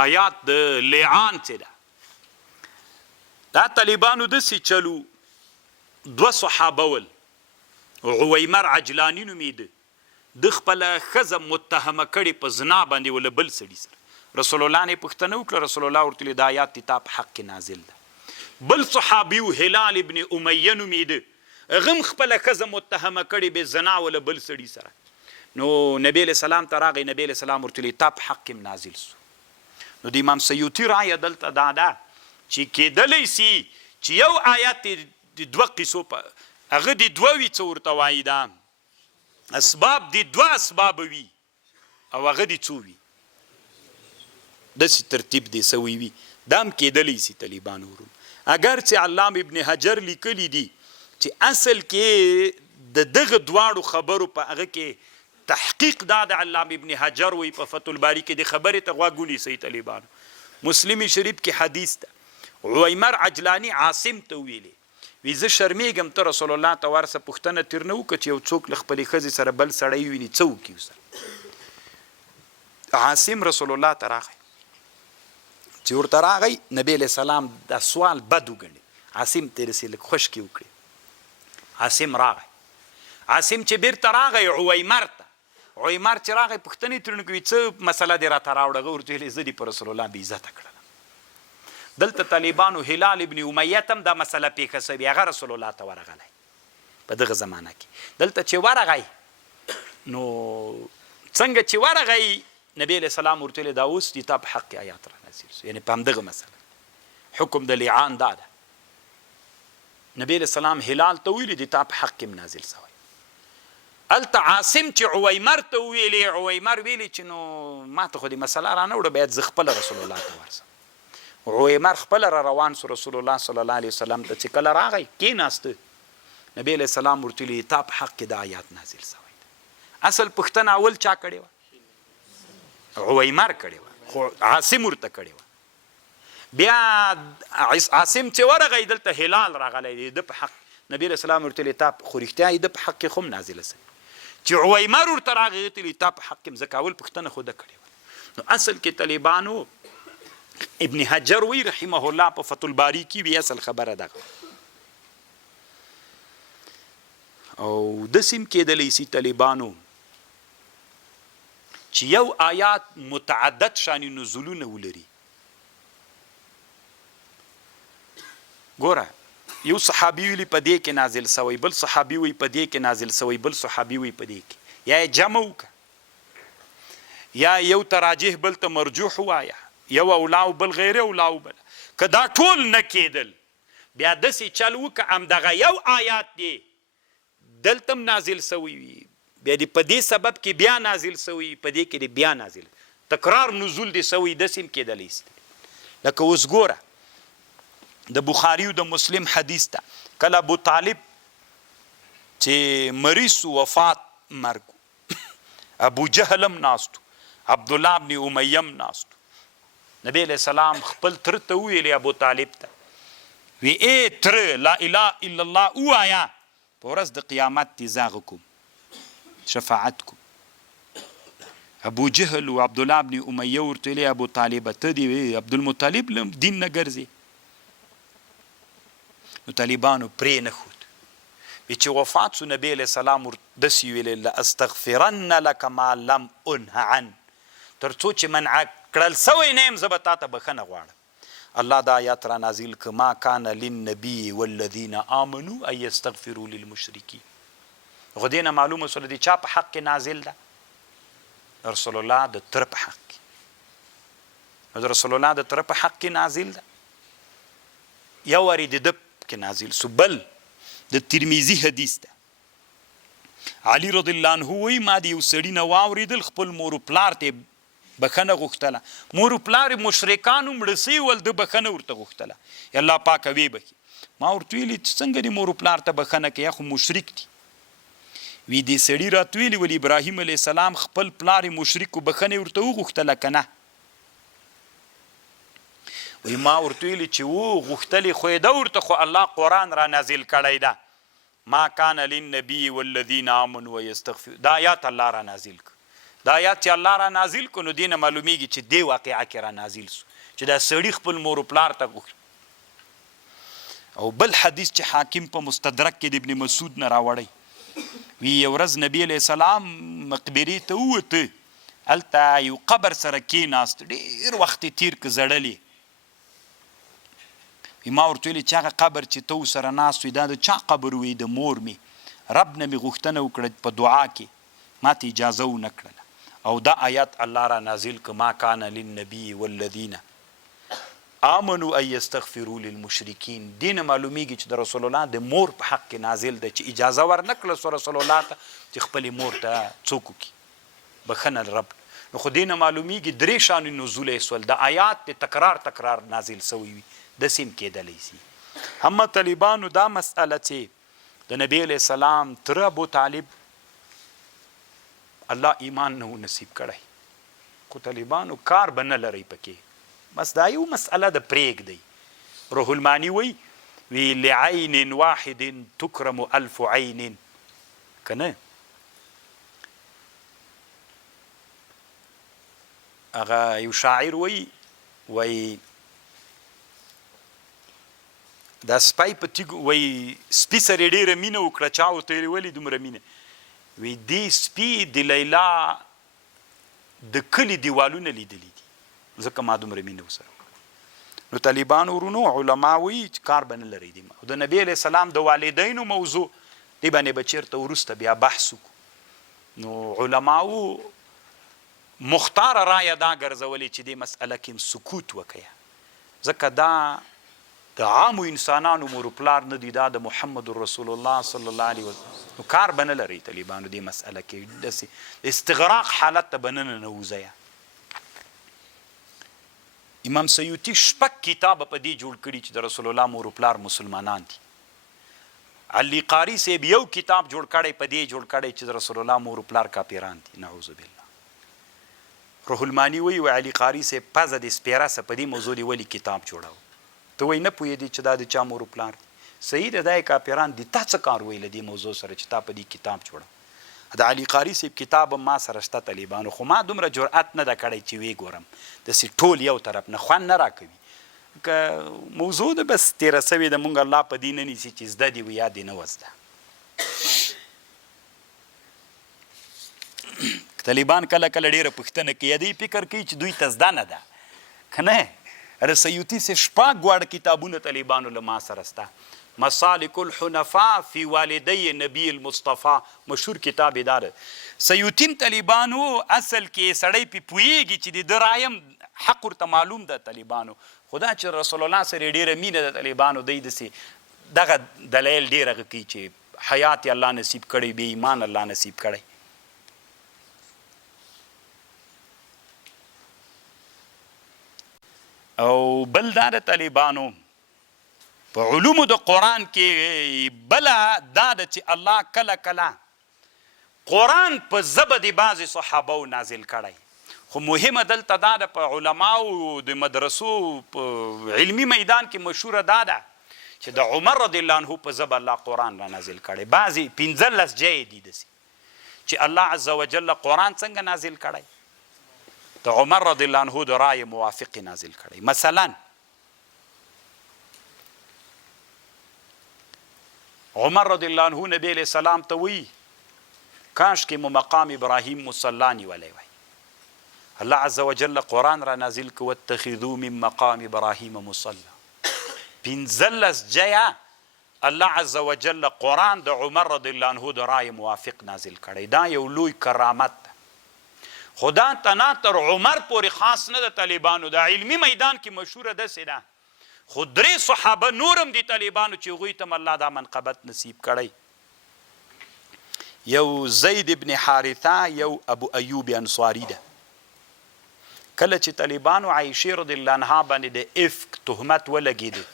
آیات د لعان څه ده دا طالبانو داسې چلو دوه صحابه ول عویمر عجلاني نومېده د خپله ښځه متهمه کړې په زنا باندې وله بل سړي سره رسول الله نه یې پوښتنه وکړه رسول الله ورته ویلي دا آیات د تا په حق کې نازل ده بل صحابي و هلال ابن امیه نومېده هغه هم خپله ښځه متهمه کړې بې زنا وله بل سړي سره نو نبی علیه السلام ته راغی نبی علیه السلام ورته ویلي تا په حق کې نازل سو نو د امام سیوطي رایه دلته دا ده چې کېدلی سي چې یو آیت د دوه قصو په هغه د دوه وي څه ورته وایي دا اسباب د دوه اسباب وي او هغه د څو وي داسې ترتیب دی سوی وي دا هم کېدلی سي طالبانو ورونو اگر چې علام ابن حجر لیکلی دي چې اصل کې د دغه دواړو خبرو په هغه کې تحقیق دا د علام ابن حجر وی په فتح الباری کې د خبرې ته غوږ ونیسئ طالبانو مسلم شریف کې حدیث ده عویمر عجلانی عاصم ته ویلې وی زه شرمېږم ته رسول الله ته ورسه پوښتنه ترې نه وکړه چې یو څوک له خپلې ښځې سره بل سړی ویني څه وکړي ورسره عاصم رسول الله ته راغی چې ورته راغی نبی علیه السلام دا سوال بد وګڼي عاصم ته رسې لږ خوشکې وکړي عاصم راغی عاصم چې بیرته راغی عویمر ته عویمر چې راغی پوښتنې ترې نه کوي څه مسله دې راته راوړه هغه ورته ویلې زه دې په رسول الله بې عزته کړلم دلته طالبانو هلال ابن امیه ته هم دا مسله پیښه سوې هغه رسول الله ته ورغلی په دغه زمانه کې دلته چې ورغی نو څنګه چې ورغی نبی علیه السلام ورته ویلې دا اوس د تا په حق کې آیات را نازل سو یعنې په همدغه مسله حکم د لعان دا ده نبی علیه السلام هلال ته ویلي د تا په حق کې نازل سوی هلته عاصم چې عویمر ته ویلې عویمر ویلي چې نو ما ته خو دې مسله رانه وړه باید زه خپله رسول الله ته ورسم عویمر خپله را روان سو رسول الله صلی الله علیه وسلم ته چې کله راغی کېناسته نبی علیه السلام ورته ویلي تا په حق کې د آیات نازل سوی ده اصل پوښتنه اول چا کړې وه عویمر کړې وه خو عاصم ورته کړې وه بیا عاصم چې ورغی دلته هلال راغلی دی د په حق نبی علیه السلام ورته ویلي تا خو رښتیا یې د په حق کې خو هم نازله سوې چې عویمر ورته راغی ورته ویلي تا په حق کې مځکه اول پوښتنه خو ده کړې وه نو اصل کې طالبانو ابن حجر وی رحمه الله په فتح الباری کې وی اصل خبره ده او داسې هم کېدلی سي طالبانو چې یو آیات متعدد شان نزولونه ولري ګوره یو صحابي ویلي په دې کې نازل سوی، بل صحابي وی په دې کې نازل سوی، بل صحابي وی په دې کې. یا جمع وکړه، یا یو تراجح بل ته مرجوح وایه، یو اولا او بل غیر اولا او بل. که دا ټول نه کېدل بیا داسې چل وکړه همدغه یو آیات دی دلته نازل سوی وي، بیا دې په دې سبب کې بیا نازل سوی، په دې کې دې بیا نازل تکرار نزول دې سوی، داسې هم کېدلی شي. لکه اوس ګوره د بخاري او د مسلم حدیث ته کله ابو طالب چې مریض وفات مرګ، ابو جهل هم ناستو، عبدالله ابن امیه هم ناستو. نبی علیہ السلام خپل تر ته ویلې ابو طالب ته وی ای تر لا اله الا الله ووایه په ورځ د قیامت دې زاغ کوم شفاعت کوم. ابو جهل او عبدالله ابن امیه ورته ویلې ابو طالب ته دی عبدالمطلب له دین نه ګرځي. نو طالبانو پرې نه ښود، وی چې وفات سو نبی علیہ السلام داسې ویلې لاستغفرن لک ما لم انه عن، تر څو چې منع کړل سوی نه یم زه به تا ته بښنه غواړم. الله دا آیات را نازل که ما کان للنبي والذین آمنوا ان یستغفروا للمشرکین. خو دې نه معلومه شوله د چا په حق کې نازل ده؟ رسول الله د تره په حق کې. نو د رسول الله د تره په حق کې نازل ده، یو وارې د ده کې نازل سو. بل د ترمیزي حدیث ده، علي رضی الله عنه وایي ما د یو سړي نه واورېدل خپل مور و پلار ته بخنه غوښتله، مور و پلار مشرکانو مړه سوي ول، ده بخنه ورته غوښتله، الله پاکه ویې بخي. ما ورته ویلي چې څنګه دې مور و پلار ته بخنه کوي، خو مشرک دي. وی دې سړي راته ویلي ول ابراهیم علیه السلام خپل پلار مشرک و بخنه ورته وغوښتله که نه؟ وی ما ورته ویلي چې وغوښتلې خو یې ده ورته، خو الله قرآن را نازل کړی ده ما کان للنبي والذین آمنوا ویستغفروا. دا آیات الله را نازل کړ، دا آیات چې الله را نازل کړ نو دې نه معلومیږي چې دې واقعه کې را نازل سو چې دا سړي خپل مور و پلار ته غوښت. او بل حدیث چې حاکم په مستدرک کې د ابن مسعود نه راوړی، وی یو ورځ نبی علیه السلام مقبرې ته ووته، هلته یو قبر سره کېناست، ډېر وخت یې تیر که زړلې. ما ورته ویلې چې هغه قبر چې ته سره ناست وي دا د چا قبر وي؟ د مور مې. رب نه مې غوښتنه وکړه په دعا کې ما ته اجازه ونه کړله، او دا آیات الله را نازل که ما کان للنبي والذین آمنوا ان یستغفروا للمشرکین. دې نه معلومیږي چې د رسول الله د مور په حق کې نازل ده چې اجازه ورنه کړله سو رسول الله ته چې خپلې مور ته څوک وکړي بخنه رب. نو خو دې نه معلومیږي درې شانې نزول یې سول، د آیات د تکرار نازل سوی وي، داسې هم کېدلی شي. هم طالبانو دا مسئله چې د نبی علیه السلام تره ابو طالب الله ایمان نه نصیب کړی، خو طالبانو کار به نه لرئ پکې، بس دا یو مسئله د پرېږدئ. روح المانی وی لعین واحد تکرم الف عین، که نه هغه یو شاعر وی دا سپی په تیږو وی سپي سره ډېره مینه وکړه، چا ورته ویلې ولې دومره مینه؟ وی دې سپي د لیلا د کلي دیوالونه لیدلي دي ځکه ما دومره مینه ورسره وکړه. نو طالبانو ورونو علما وایي چې کار به نه لرئ دې. د نبی علیه السلام د والدینو موضوع دې باندې به چېرته وروسته بیا بحث وکړو. نو علماو مختاره رایه دا ګرځولې چې دې مسئله کې سکوت وکړه، ځکه دا د عامو انسانانو مور و پلار نه دي، دا د محمد رسول الله صلی الله علیه وسلم. نو کار به نه لرئ طالبانو دې مسئله کې، داسې استغراق حالت ته به نه ننوځئ. امام سیوطي 6 کتابه په دې جوړ کړي چې د رسول الله مور و پلار مسلمانان دي. علي قاري صاحب یو کتاب جوړ کړی په دې جوړ کړی چې د رسول الله مور و پلار کافران دي، نعوذ بالله. روح المانی وی علي قاري صاحب پزه د سپیره څه په دې موضوع دی ولې کتاب جوړاو؟ ته وایي نه پوهېدې چې دا د چا مور و پلار دي؟ صحیح ده دا یې کافران دي، تا څه کار وی له دې موضوع سره چې تا په دې کتاب جوړه؟ د علي قاري صاحب کتاب هم ما سره شته طالبانو، خو ما دومره جرأت نه ده کړی چې ویې ګورم، داسې ټول یو طرف نه خوند نه راکوي. که موضوع ده بس تېره سوې ده، مونږ الله په دې نه نیسي چې زده دي و یا دې نه وزده. طالبان کله کله ډېره پوښتنه کوي، دوی فکر کوي چې دوی ته زده نه ده، که نه؟ سیوطي سے 6 غوړ کتابونه طالبانو له ما سره سته. مسالک الحنفاء فی والدی نبی المصطفى مشهور کتاب دار. سیوطیم طالبانو اصل کې سړی پی پویږي چې د رایم حق ورته معلوم ده طالبانو، خدا چې رسول الله سره ډیره مینه ده طالبانو دی دسي دغه دلایل ډیره کوي چې حیات الله نصیب کړي، بے ایمان الله نصیب کړي. او بل دا د طالبانو په علومو د قرآن کې بله دا ده چې الله کله کله قرآن په ژبه د بعضې صحابهو نازل کړی، خو مهمه دلته دا ده په علماو د مدرسو په علمي میدان کې مشهوره دا ده چې د عمر رضی الله عنه په ژبه الله قرآن را نازل کړی. بعضې 15 ځایې دي داسې چې الله عز وجل قرآن څنګه نازل کړی، د عمر رضی الله عنه د رای موافق نازل کړی. مثلا عمر رضی الله عنه نبی علیہ السلام ته وی کاش کې مو مقام ابراهیم مصلا نیولی وی. الله عز وجل قرآن را نازل که واتخذوا من مقام ابراهیم مصلا. 15 ځایه الله عز وجل قرآن د عمر رضی الله عنه د رای موافق نازل کړی. دا یو لوی کرامت ده. خدا تنا تر عمر پورې خاص نه د طالبانو د علمي میدان کې مشهوره داسې ده، خو 3 صحابه نورم دي طالبانو چې هغوی ته الله دا منقبت نصیب کړی. یو زید ابن حارثه، یو ابو ایوب انصاري ده. کله چې طالبانو عایشې رضی الله عنها باندې د افک تهمت ولګېده،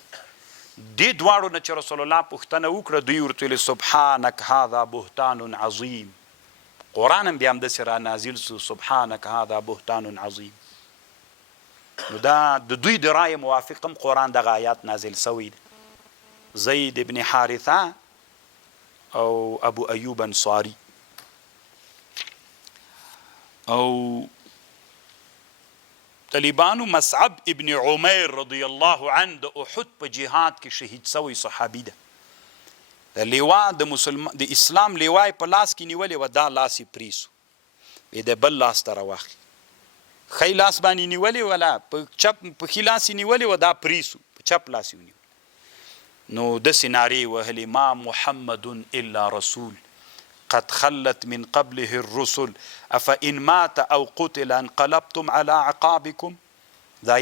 دې دواړو نه چې رسول الله پوښتنه وکړه دوی ورته ویل سبحانک هذا بهتان عظیم. قرآن هم بیا همداسې را نازل سو سبحانک هذا بهتان عظیم. نو دا د دوی د رای موافق هم قرآن دغه آیات نازل سوی ده. زید ابن حارثه او ابو ایوب انصاری. او طالبانو مصعب ابن عمیر رضی الله عنه د احد په جهاد کې شهید سوی صحابي ده. د لیوا د اسلام لیوای په لاس کې نیولې و، دا لاس یې پریسو بیا د بل لاس ته راواخلي، ښی لاس باندې نیولې ولا په ښي لاس یې نیولې و، دا پریسو په چپ لاس یې ونیو. نو داسې نارې وهلې ما محمد الا رسول قد خلت من قبله الرسل افإن مات او قتل انقلبتم على عقابكم. دا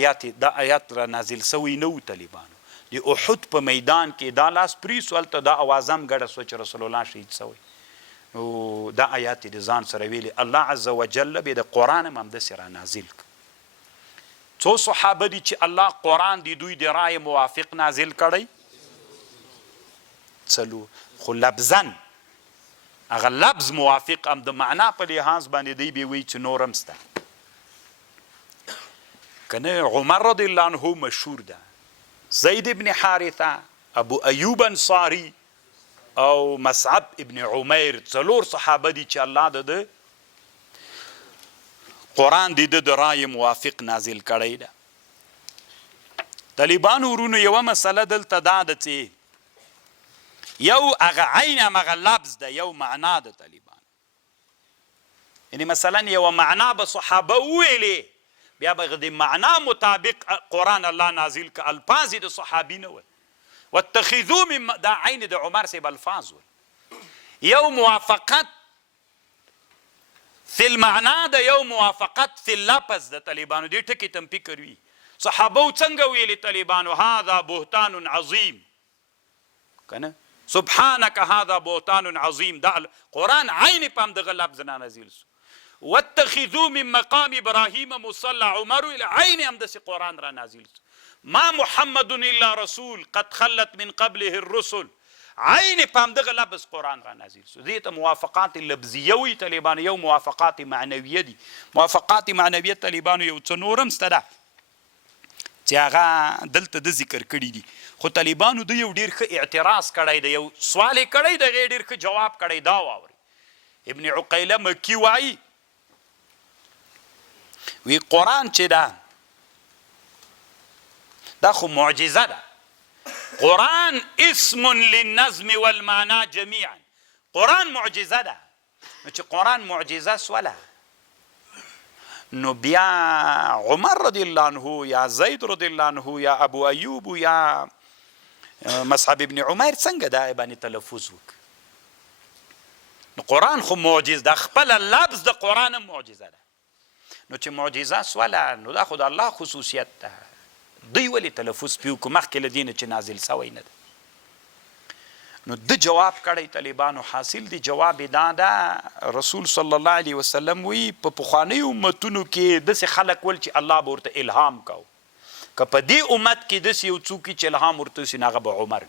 آیات را نازل سوی نو طالبانو د احد په میدان کې دا لاس پریسو، هلته دا اوازم ګډه سوه چې رسول الله شهید سوی. نو دا آیات د ځان سره ویلي. الله عز وجل بیا د قرآن هم همداسې را نازل کړ. څو صحابه دي چې الله قرآن د دوی د رای موافق نازل کړی؟ څلور. خو لفظن هغه لفظ موافق هم د معنا په لحاظ باندې دی به وی چې نور هم سته کنه. عمر رضی الله عنه مشهور ده، زید ابن حارثه، ابو ایوب انصاری او مصعب ابن عمیر. 4 صحابه دي چې الله د قرآن د رای موافق نازل کړی ده. طالبانو ورونو یوه مسله دلته دا ده چې یو هغه عین همغه لفظ ده، یو معنا ده طالبان. یعنی مثلا یوه معنا به صحابه وویلې، بیا به د معنا مطابق قرآن الله نازل که الفاظ د صحابي نه ول. واتخذوا من دا عین د عمر صاحب الفاظ ول. یو موافقت فی المعنا ده، یو موافقت فی اللفظ ده طالبانو. دې ټکي تم فکر وي صحابه څنګه ویلي طالبانو هذا بهتان عظیم کنه، سبحانك هذا بهتان عظیم. دا قرآن عین په همدغه لفظ نه نازل سو. واتخذوا من مقام ابراهیم مصلا، عمر عین همداسې قرآن را نازل سو. ما محمد الا رسول قد خلت من قبله الرسل، عین په همدغه لفظ قرآن را نازل سو. دې ته موافقات لفظیه وي طالبانو، یو موافقات معنویه دي. موافقات معنویه طالبانو یو څه نورم سته ده چې هغه دلته د ذکر کړي دي. خو طالبانو د یو ډېر ښه اعتراض کړی دی، یو سوال یې کړی دی، هغې ډېر ښه جواب کړی. دا واورئ. ابن عقیله مکی وایي وی قرآن چې ده دا خو معجزه ده. قرآن اسم للنظم والمعنا جميعا. قرآن معجزه ده. نو چې قرآن معجزه سوله، نو بیا عمر رضی الله عنه یا زید رضی الله عنه یا ابو ایوب یا مصعب ابن عمر څنګه دا باندې تلفظ وک؟ نو قرآن خو معجز ده، خپل لفظ د قرآن هم معجزه ده. نو چې معجزه سوله نو دا خو د الله خصوصیت ده، دوی ولې تلفظ پې وکړو مخکې له دې نه چې نازل سوی نه ده؟ نو د جواب کړی طالبانو حاصل دی جواب دا ده رسول صلی الله علیه وسلم وی په پخوانیو امتونو کې داسې خلک ول چې الله به ورته الهام کو، که په دې امت کې داسې یو څوک چې الهام ورته وسي نو هغه به عمر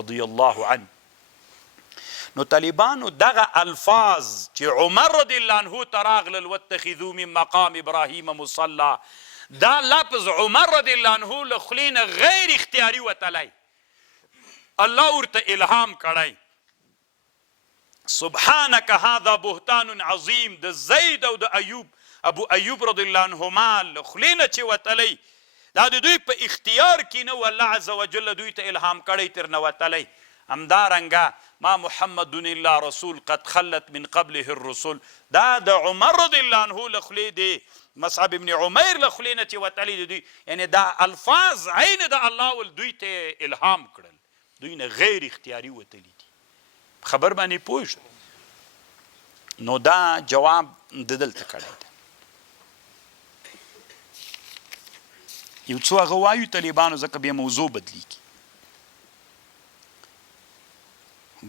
رضی الله عنه. نو طالبانو دغه الفاظ چې عمر رضی الله عنه ته راغلل واتخذوا من مقام ابراهیم مصلا، دا لفظ عمر رضی الله عنه له خولې نه غیر اختیاري وتلی، الله ورته الهام کړی. سبحانك هذا بهتان عظیم د زید او د ایوب ابو ایوب رضی الله عنهما له خولې نه چې وتلی دا د دوی په اختیار کې نه و، الله عز وجل دوی ته الهام کړی تر نه وتلی. همدارنګه ما محمد الا رسول قد خلت من قبله الرسل، دا د عمر رضی الله عنه له خولې دی مصعب ابن عمر له خولې نه چې وتلی د دوی، یعنی دا الفاظ عین د الله ول دوی ته الهام کړل، دوی نه غیر اختیاري وتلی دي. خبر باندې پوه شو؟ نو دا جواب د دلته کړی دی. یو څو هغه وایو طالبانو ځکه بیا موضوع بدلیږي.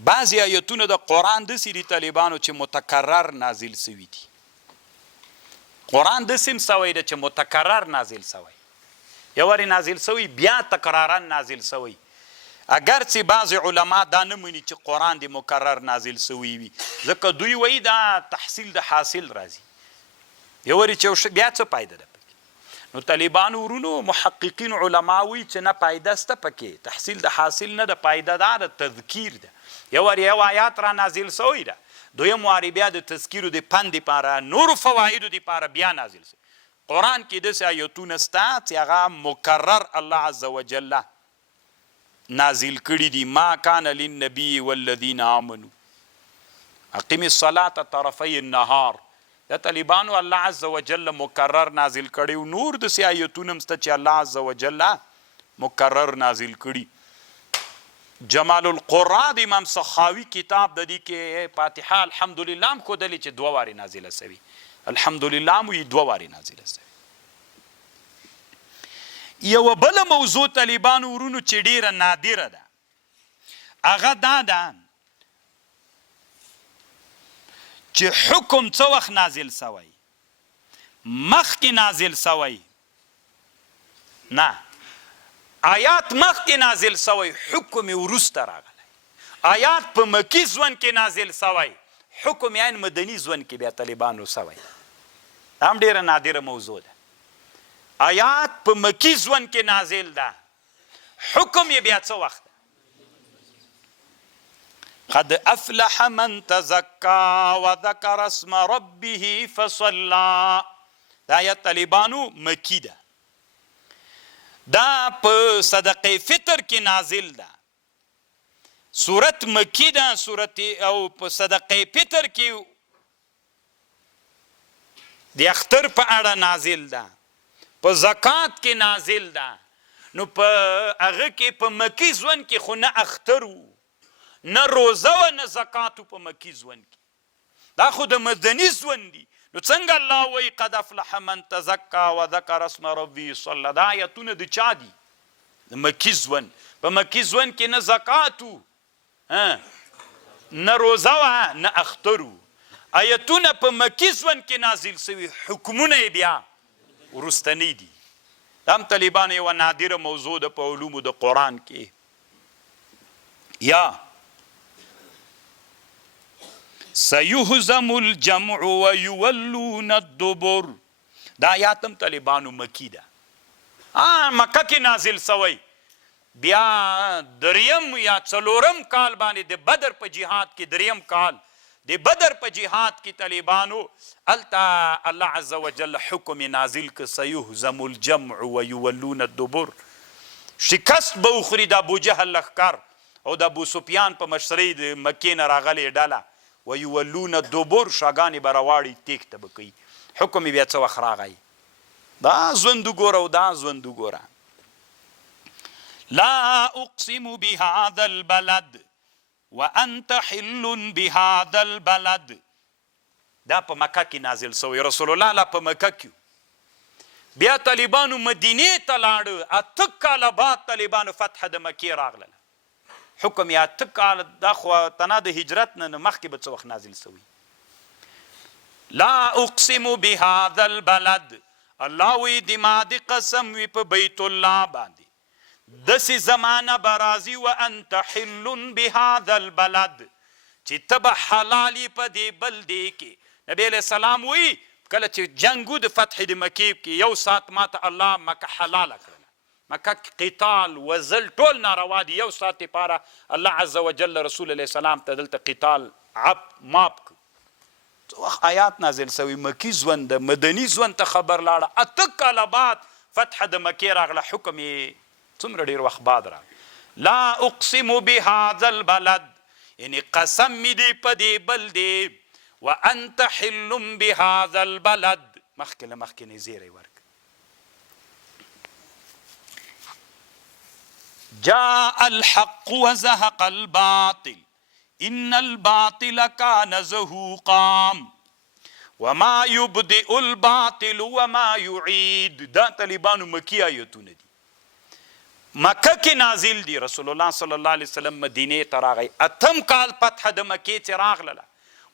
بعضې آیتونه د قرآن داسې دي طالبانو چې متکرر نازل سوي دي. قرآن داسې هم سوی ده چې متکرر نازل سوی، یو وارې نازل سوی بیا تکرارا نازل سوی. اگر چې بعض علما دا نه مني چې قرآن د مکرر نازل سوی وي، ځکه دوی وایي دا تحصیل د حاصل راځي، یو وارې چې بیا څه پایده ده پکې. نو طالبانو ورونو محققین علما وایي چې نه پایده سته پکې، تحصیل د حاصل نه ده، پایده دا د تذکیر ده. یو وارې یو آیات را نازل سوی ده، دویم وارې بیا د تذکیرو د پند دپاره نورو فوایدو دپاره بیا نازل سوی. قرآن کې داسې آیتونه سته چې هغه مکرر الله عز وجل نازل کړي دي. ما کان للنبي والذین آمنوا اقیم الصلاة طرفی النهار، دا طالبانو الله عز وجل مکرر نازل کړي. نور داسې آیتونه هم سته چې الله عز وجل مکرر نازل کړي. جمال القرآن د امام سخاوي کتاب د دې کې فاتحه الحمدلله هم ښودلې چې 2 وارې نازله سوي، الحمدلله هم وي 2 وارې نازله سوي. یو بله موضوع طالبانو ورونو چې ډیره نادره ده هغه دا ده چې حکم څه وخت نازل سوی؟ مخکې نازل سوی؟ نه، آیات مخکې نازل سوی، حکم یې وروسته راغلی. آیات په مکي ژوند کې نازل سوی، حکم یعنی مدني ژوند کې بیا طالبانو سوی. دا هم ډیره نادره موضوع ده. آیات په مکی ژوند کې نازل ده، حکم یې بیا څه وخت ده؟ قد افلح من تزکا وذکر اسم ربه فصلا، دا آیت طالبانو مکی ده. دا په صدقه فطر کې نازل ده، صورت مکی ده، صورت او په صدقه فطر کې د اختر په اړه نازل ده، په زکات کې نازل ده. نو په هغه کې په مکی ژوند کې خو نه اختر و نه روزه و نه زکات په مکی ژوند کې، دا خو د مدني ژوند دي. نو څنګه الله وایي قد افلح من تزکا وذکر اسم ربه صلی، دا آیتونه د چا دي؟ د مکی ژوند. په مکی ژوند کې نه زکات و نه روزه و نه اختر و. آیتونه په مکی ژوند کې نازل سوي، حکمونه یې بیا ورستنی دي. دا هم طالبانو یوه نادره موضوع ده په علومو د قرآن کې. یا سیهزم الجمع ویولون الدبر، دا آیات هم طالبانو مکی ده، مکه کې نازل سوی. بیا دریم یا څلورم کال باندې د بدر په جهاد کې، دریم کال د بدر په جهاد کې طالبانو التا الله عز وجل حکم نازل که سیهزم الجمع ویولون الدبر، شکست به وخوري د ابوجهل لښکر او د ابو سفیان په مشرۍ د مکې نه راغلې ډله، ویولون الدبر، شاګانې به راواړي تیښته به کوي. حکم یې بیا څه وخت راغی؟ دا ژوند وګوره او دا ژوند وګوره. لا اقسم بهذا البلد وانت حل بهذا البلد. دا په مکه کې نازل شوی، رسول الله لا په مکه کې. بیا طالبانو مدینې ته لاړه، 8 کاله بعد طالبانو فتح د مکې راغله. حکم یې 8 کاله، دا خو تنه د هجرت نه مخکې به څه وخت نازل شوی. لا اقسم بهذا البلد، الله وی د ما د قسم وی په بیت الله باندې، داسې زمانه به راځي وانت حل بهذا البلد، چې ته به حلالي په دې بلدې کې. نبی علیه السلام وی کله چې جنګو د فتح د مکې کې 1 ساعت ماته الله مکه حلاله کړله. مکه قتال وزل ټول ناروا دي، 1 ساعت لپاره الله عز وجل رسول الله السلام ته دلته قتال ماپ کړ. وخت آیات نازل سوی، مکی ژوند د مدني ژوند ته خبر لاړه. 8 کاله بعد فتح د مکې راغله، حکم یې څومره ډېر وخت بعد راغله. لا اقسم بهذا البلد، یعنی قسم می دی په دې بلدې، وانت حل بهذا البلد، مخکې له مخکې نه زیری ورک. جاء الحق وزهق الباطل ان الباطل كان زهوقا وما يبدئ الباطل وما يعيد. دا طالبانو مکی آیتونه دي، مکه کې نازل دي. رسول الله صلی الله علیه وسلم مدینې ته راغی، 8 کال فتح د مکې چې راغله.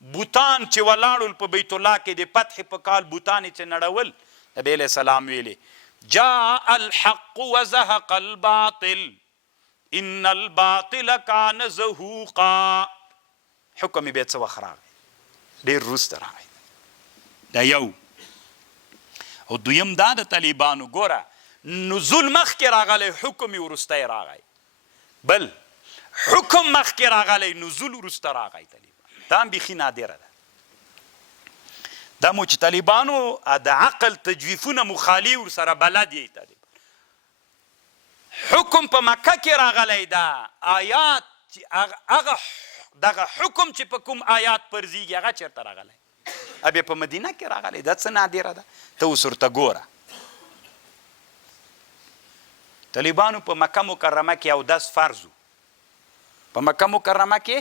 بوتان چې ولاړل په بیت الله کې د فتح په کال بوتان چې نړول، نبی علیه السلام ویلي جاء الحق وزهق الباطل ان الباطل كان زهوقا. حکم یې بیا څه وخت راغی، ډېر وروسته راغی. دا یو. او دویم دا د طالبانو ګوره نزول مخکې راغلی، حکم یې وروستی راغی. بل حکم مخکې راغلی، نزول وروسته راغی. طالبان دا هم بیخي نادره ده. دا مو چې طالبانو د عقل تجویفونه مخالي ورسره بلد یې. طالبان حکم په مکه کې راغلی، دا آیات هغه دغه حکم چې په کوم آیات پرځېږي هغه چېرته راغلی؟ بیا په مدینه کې راغلی. دا څه نادره ده، ته اوس ورته ګوره. طالبانو په مکه مکرمه کې اودس فرض و، په مکه مکرمه کې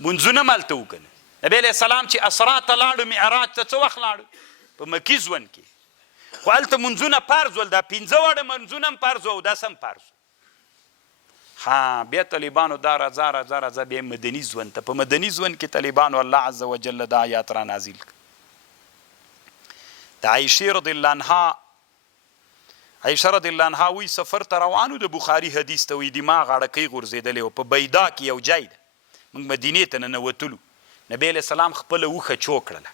منځونه مالته وکړل. نبی علیه السلام چې اسرا ته لاړو، معراج ته څه وخت لاړو؟ په مکي ژوند کې. خو هلته منځونه فرض ول، دا 15 واړه منځونه هم فرض و او اودس هم فرض و. بیا طالبانو دا راځه بیا مدني ژوند ته. په مدني ژوند کې طالبانو الله عز وجل دا آیات را نازل کړ. د عایشې رضی الله عنها، عایشه رضی الله عنها وی سفر ته روانو، د بخاري حدیث ته وی دماغ اړکۍ غورځېدلې و. په بیدا کې یو ځای ده، موږ مدینې ته ننوتلو. نبی علیه السلام خپله اوښه چوکړله،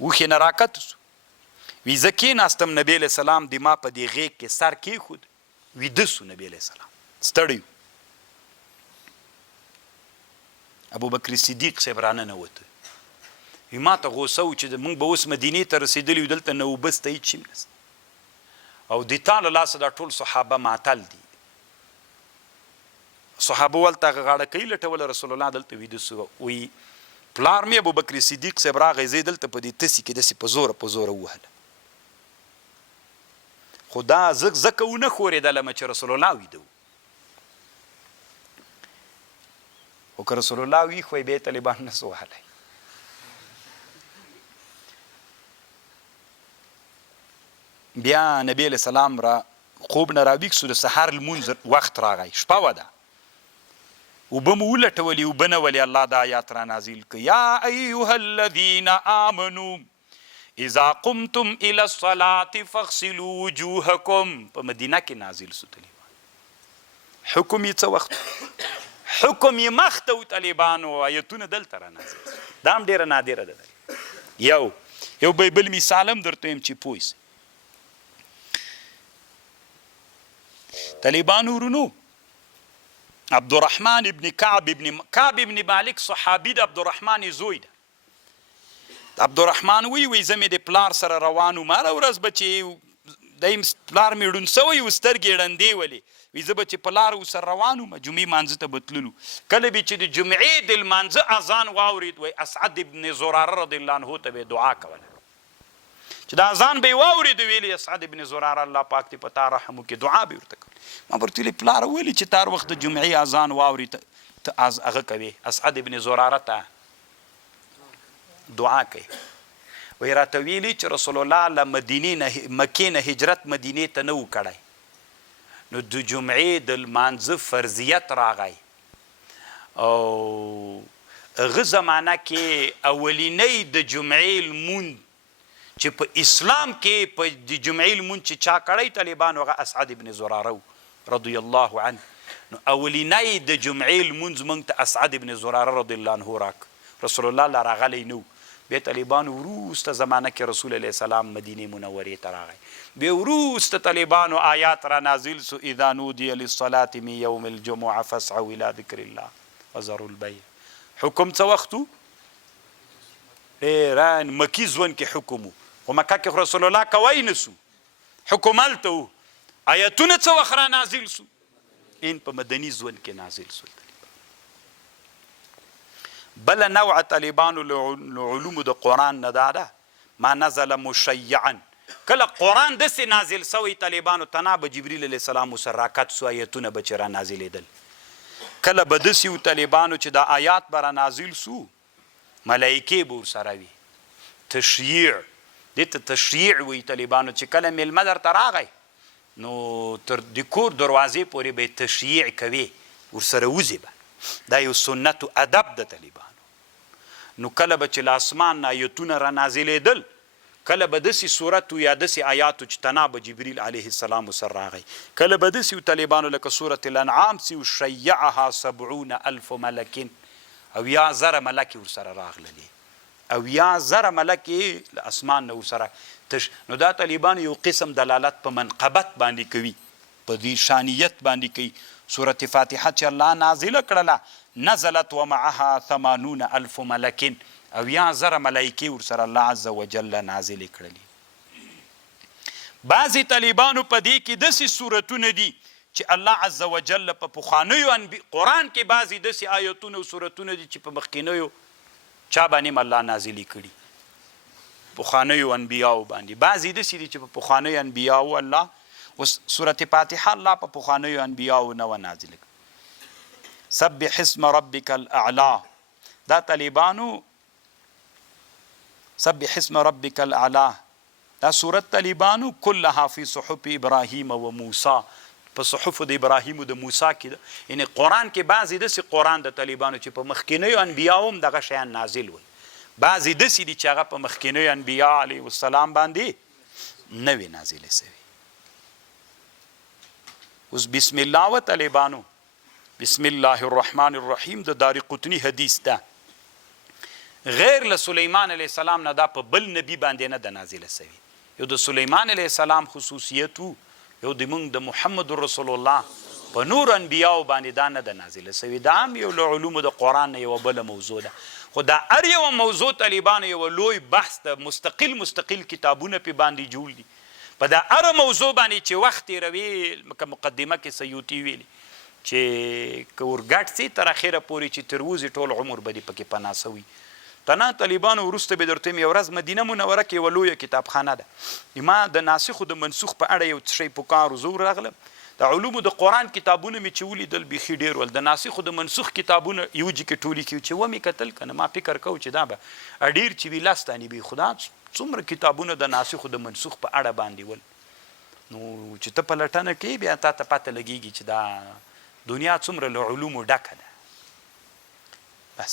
اوښې نه راکته سو. وی زه کېناستم، نبی علیه السلام د ما په دې غېږ کې سر کېښود، ویده سو. نبی علیه السلام ستړی و. ابوبکر صدیق صاحب راننوته، وی ما ته غوسه و چې موږ به اوس مدینې ته رسېدلي یو، دلته نه اوبه شته، هېڅ شی هم نشته، او د تا له لاسه دا ټول صحابه معطل دي. صحابه ولته هغه غاړکۍ لټوله، رسول الله دلته ویده سو. وی پلار مې ابوبکر صدیق صاحب راغی، زه دلته په دې تسي کې داسې په زوره ووهله. خو دا ځکه ونه ښورېدلم چې رسول الله ویده و. خو که رسول الله وي خو یې بیا طالبان نه سو وهلی. بیا نبی علیه السلام را خوب نه راویښ سو، د سهار لمونځ وخت راغی، شپه وه ده. اوبه مو ولټولې، اوبه نه ولې. الله دا آیات را نازل کړ، یا ایها الذین آمنوا اذا قمتم الى الصلاة فاغسلوا وجوهکم. په مدینه کې نازل سو. طالبان حکم یې څه وخت؟ حکم یې مخته و. طالبانو آیتونه دلته را نازل سو. دا هم ډېره نادره ده. یو بل مثال هم درته یم چې پوه سئ. طالبانو ورونو، عبدالرحمن ابن کعب ابن مالک صحابي د عبدالرحمن زوی ده. عبدالرحمن وی زه مې د پلار سره روان وم، هره ورځ به چې پلار مې ړوند سوی و، سترګې ړندې ولې. وی زه به چې پلار ورسره روان وم، جمعې مانځه ته به تللو. کله به چې د جمعې د لمانځه اذان واورېد، وی اسعد ابن زراره رضی الله عنه ته به دعا کوله چې دا اذان به یې واورېد ویلې اسعد ابن زراره الله پاک دې په تا رحم وکړي دعا به یې ورته کوله. ما به ورته ویلې پلاره ولې چې تار وخت د جمعې اذان واوري ته هغه کوې اسعد ابن زراره ته دعا کوي. وایي راته ویلي چې رسول الله له مکې نه هجرت مدینې ته نه و کړی نو د جمعې د لمانځه فرضیت راغی او هغه زمانه کې اولینی د جمعې لمونځ چې په اسلام کې په د جمعې لمونځ چې چا کړی طالبان هغه اسعد ابن زراره رضی الله عنه. نو اولینی د جمعې لمونځ موږ ته اسعد ابن زراره رضی الله عنه راک رسول الله لا راغلی نو. بیا طالبانو وروسته زمانه کې رسول علیه السلام مدینه منورې ته راغی. بیا وروسته طالبانو آیات را نازل سو اذا نودي للصلاه من يوم الجمعه فاسعوا الى ذکر الله وذروا البيع. حکم څه وختو ایران مکی ځوان کې حکم خو مکه کې رسول الله کوي نسو حکم هلته و. آیتونه څه وخت را نازل سو ان په مدني ځوان کې نازل سو. بل نوع طالبانو علوم د قرآن نه ده ما نزل مشیعا کله قرآن داسې نازل سوی طالبانو تنا به جبریل علیه السلام سره راکت سو آیتونه به چې را نازلېدل. کله به داسې و طالبانو چې دا آیات به را نازل سو ملایکې به ورسره وي تشییع دې ته تشییع وایي طالبانو چې کله میلمه درته راغی نو تر د کور دروازې پورې به یې تشییع کوي ورسره وځي به دا یو سنت و ادب د طالبانو. نو کله به چې له اسمان نه آیتونه را نازلېدل کله به داسې صورت و یا داسې آیاتو چې تنا به جبریل علیه السلام ورسره راغی کله به داسې و طالبانو لکه صورت الانعام سي شیعها 70,000 ملک او یا زره ملکې ورسره راغللې او یا زره ملکې له اسمان نه ورسره نو دا طالبانو یو قسم دلالت په منقبت باندې کوي په دې شانیت باندې کوي. سورة فاتحه چې الله نازله کړله نزلت ومعها 80,000 ملک او یا زره ملایکې ورسره الله عز وجل نازلې کړلې. بعضې طالبانو په دې کې داسې صورتونه دي چې الله عز وجل په پخوانیو قرآن کې بعضې داسې آیتونه او صورتونه دي چې په مخکینیو چا باندې الله نازلې کړي پخوانیو انبیاو باندې. بعضې داسې دي چې په پخوانیو انبیاو الله اوس سورة فاتحه الله په پخوانیو انبیاو نه و نازله کړه. سبح اسم ربک الاعلی دا طالبانو سبح اسم ربک الاعلی دا سورت طالبانو كلها فی صحف ابراهیم و موسی په صحف د ابراهیم او د موسی کې ده. یعنی قرآن کې بعضې داسې قرآن د طالبانو چې په مخکینیو انبیاو هم دغه شیان نازل ول بعضې داسې دي چې هغه په مخکینیو انبیا علیه السلام باندې نه وي نازلې سوي. اوس بسم الله و طالبانو بسم الله الرحمن الرحیم د دار قطنی حدیث ده غیر له سلیمان علیه السلام نه دا په بل نبی باندې نه ده نازله سوي. یو د سلیمان علیه السلام خصوصیت و یو د موږ د محمد رسول الله په نور انبیاو باندې دا نه ده نازله سوي. دا هم یو له علومو د قرآن نه یوه بله موضوع ده خو دا هر یوه موضوع طالبانو یوه لوی بحث ده مستقل کتابونه پې باندې جوړ دي په دا هره موضوع باندې چې وخت تېروي لکه مقدمه کې سیوطي ویلي چې که ورګډ سي تر اخره پورې چې تر وځي ټول عمر به دې پکې پناه سوي. تنه طالبانو وروسته به درته یو ورځ مدینه منوره کې یوه لویه کتابخانه ده ما د ناسخ و د منسوخ په اړه یو څه شی په کار زه راغلم د علومو د قرآن کتابونه مې چې ولیدل بیخي ډېر ول د ناسخ و د منسوخ کتابونه یو جي کې ټولي کړي چې ومې کتل که نه ما فکر کو چې دا به ډېر چې وي لس تانې به خدا څومره کتابونه د ناسخ و د منسوخ په اړه باندې ول نو چې ته پلټنه کوې بیا تا ته پته لګېږي چې دا دنیا څومره له علومو ډکه ده. بس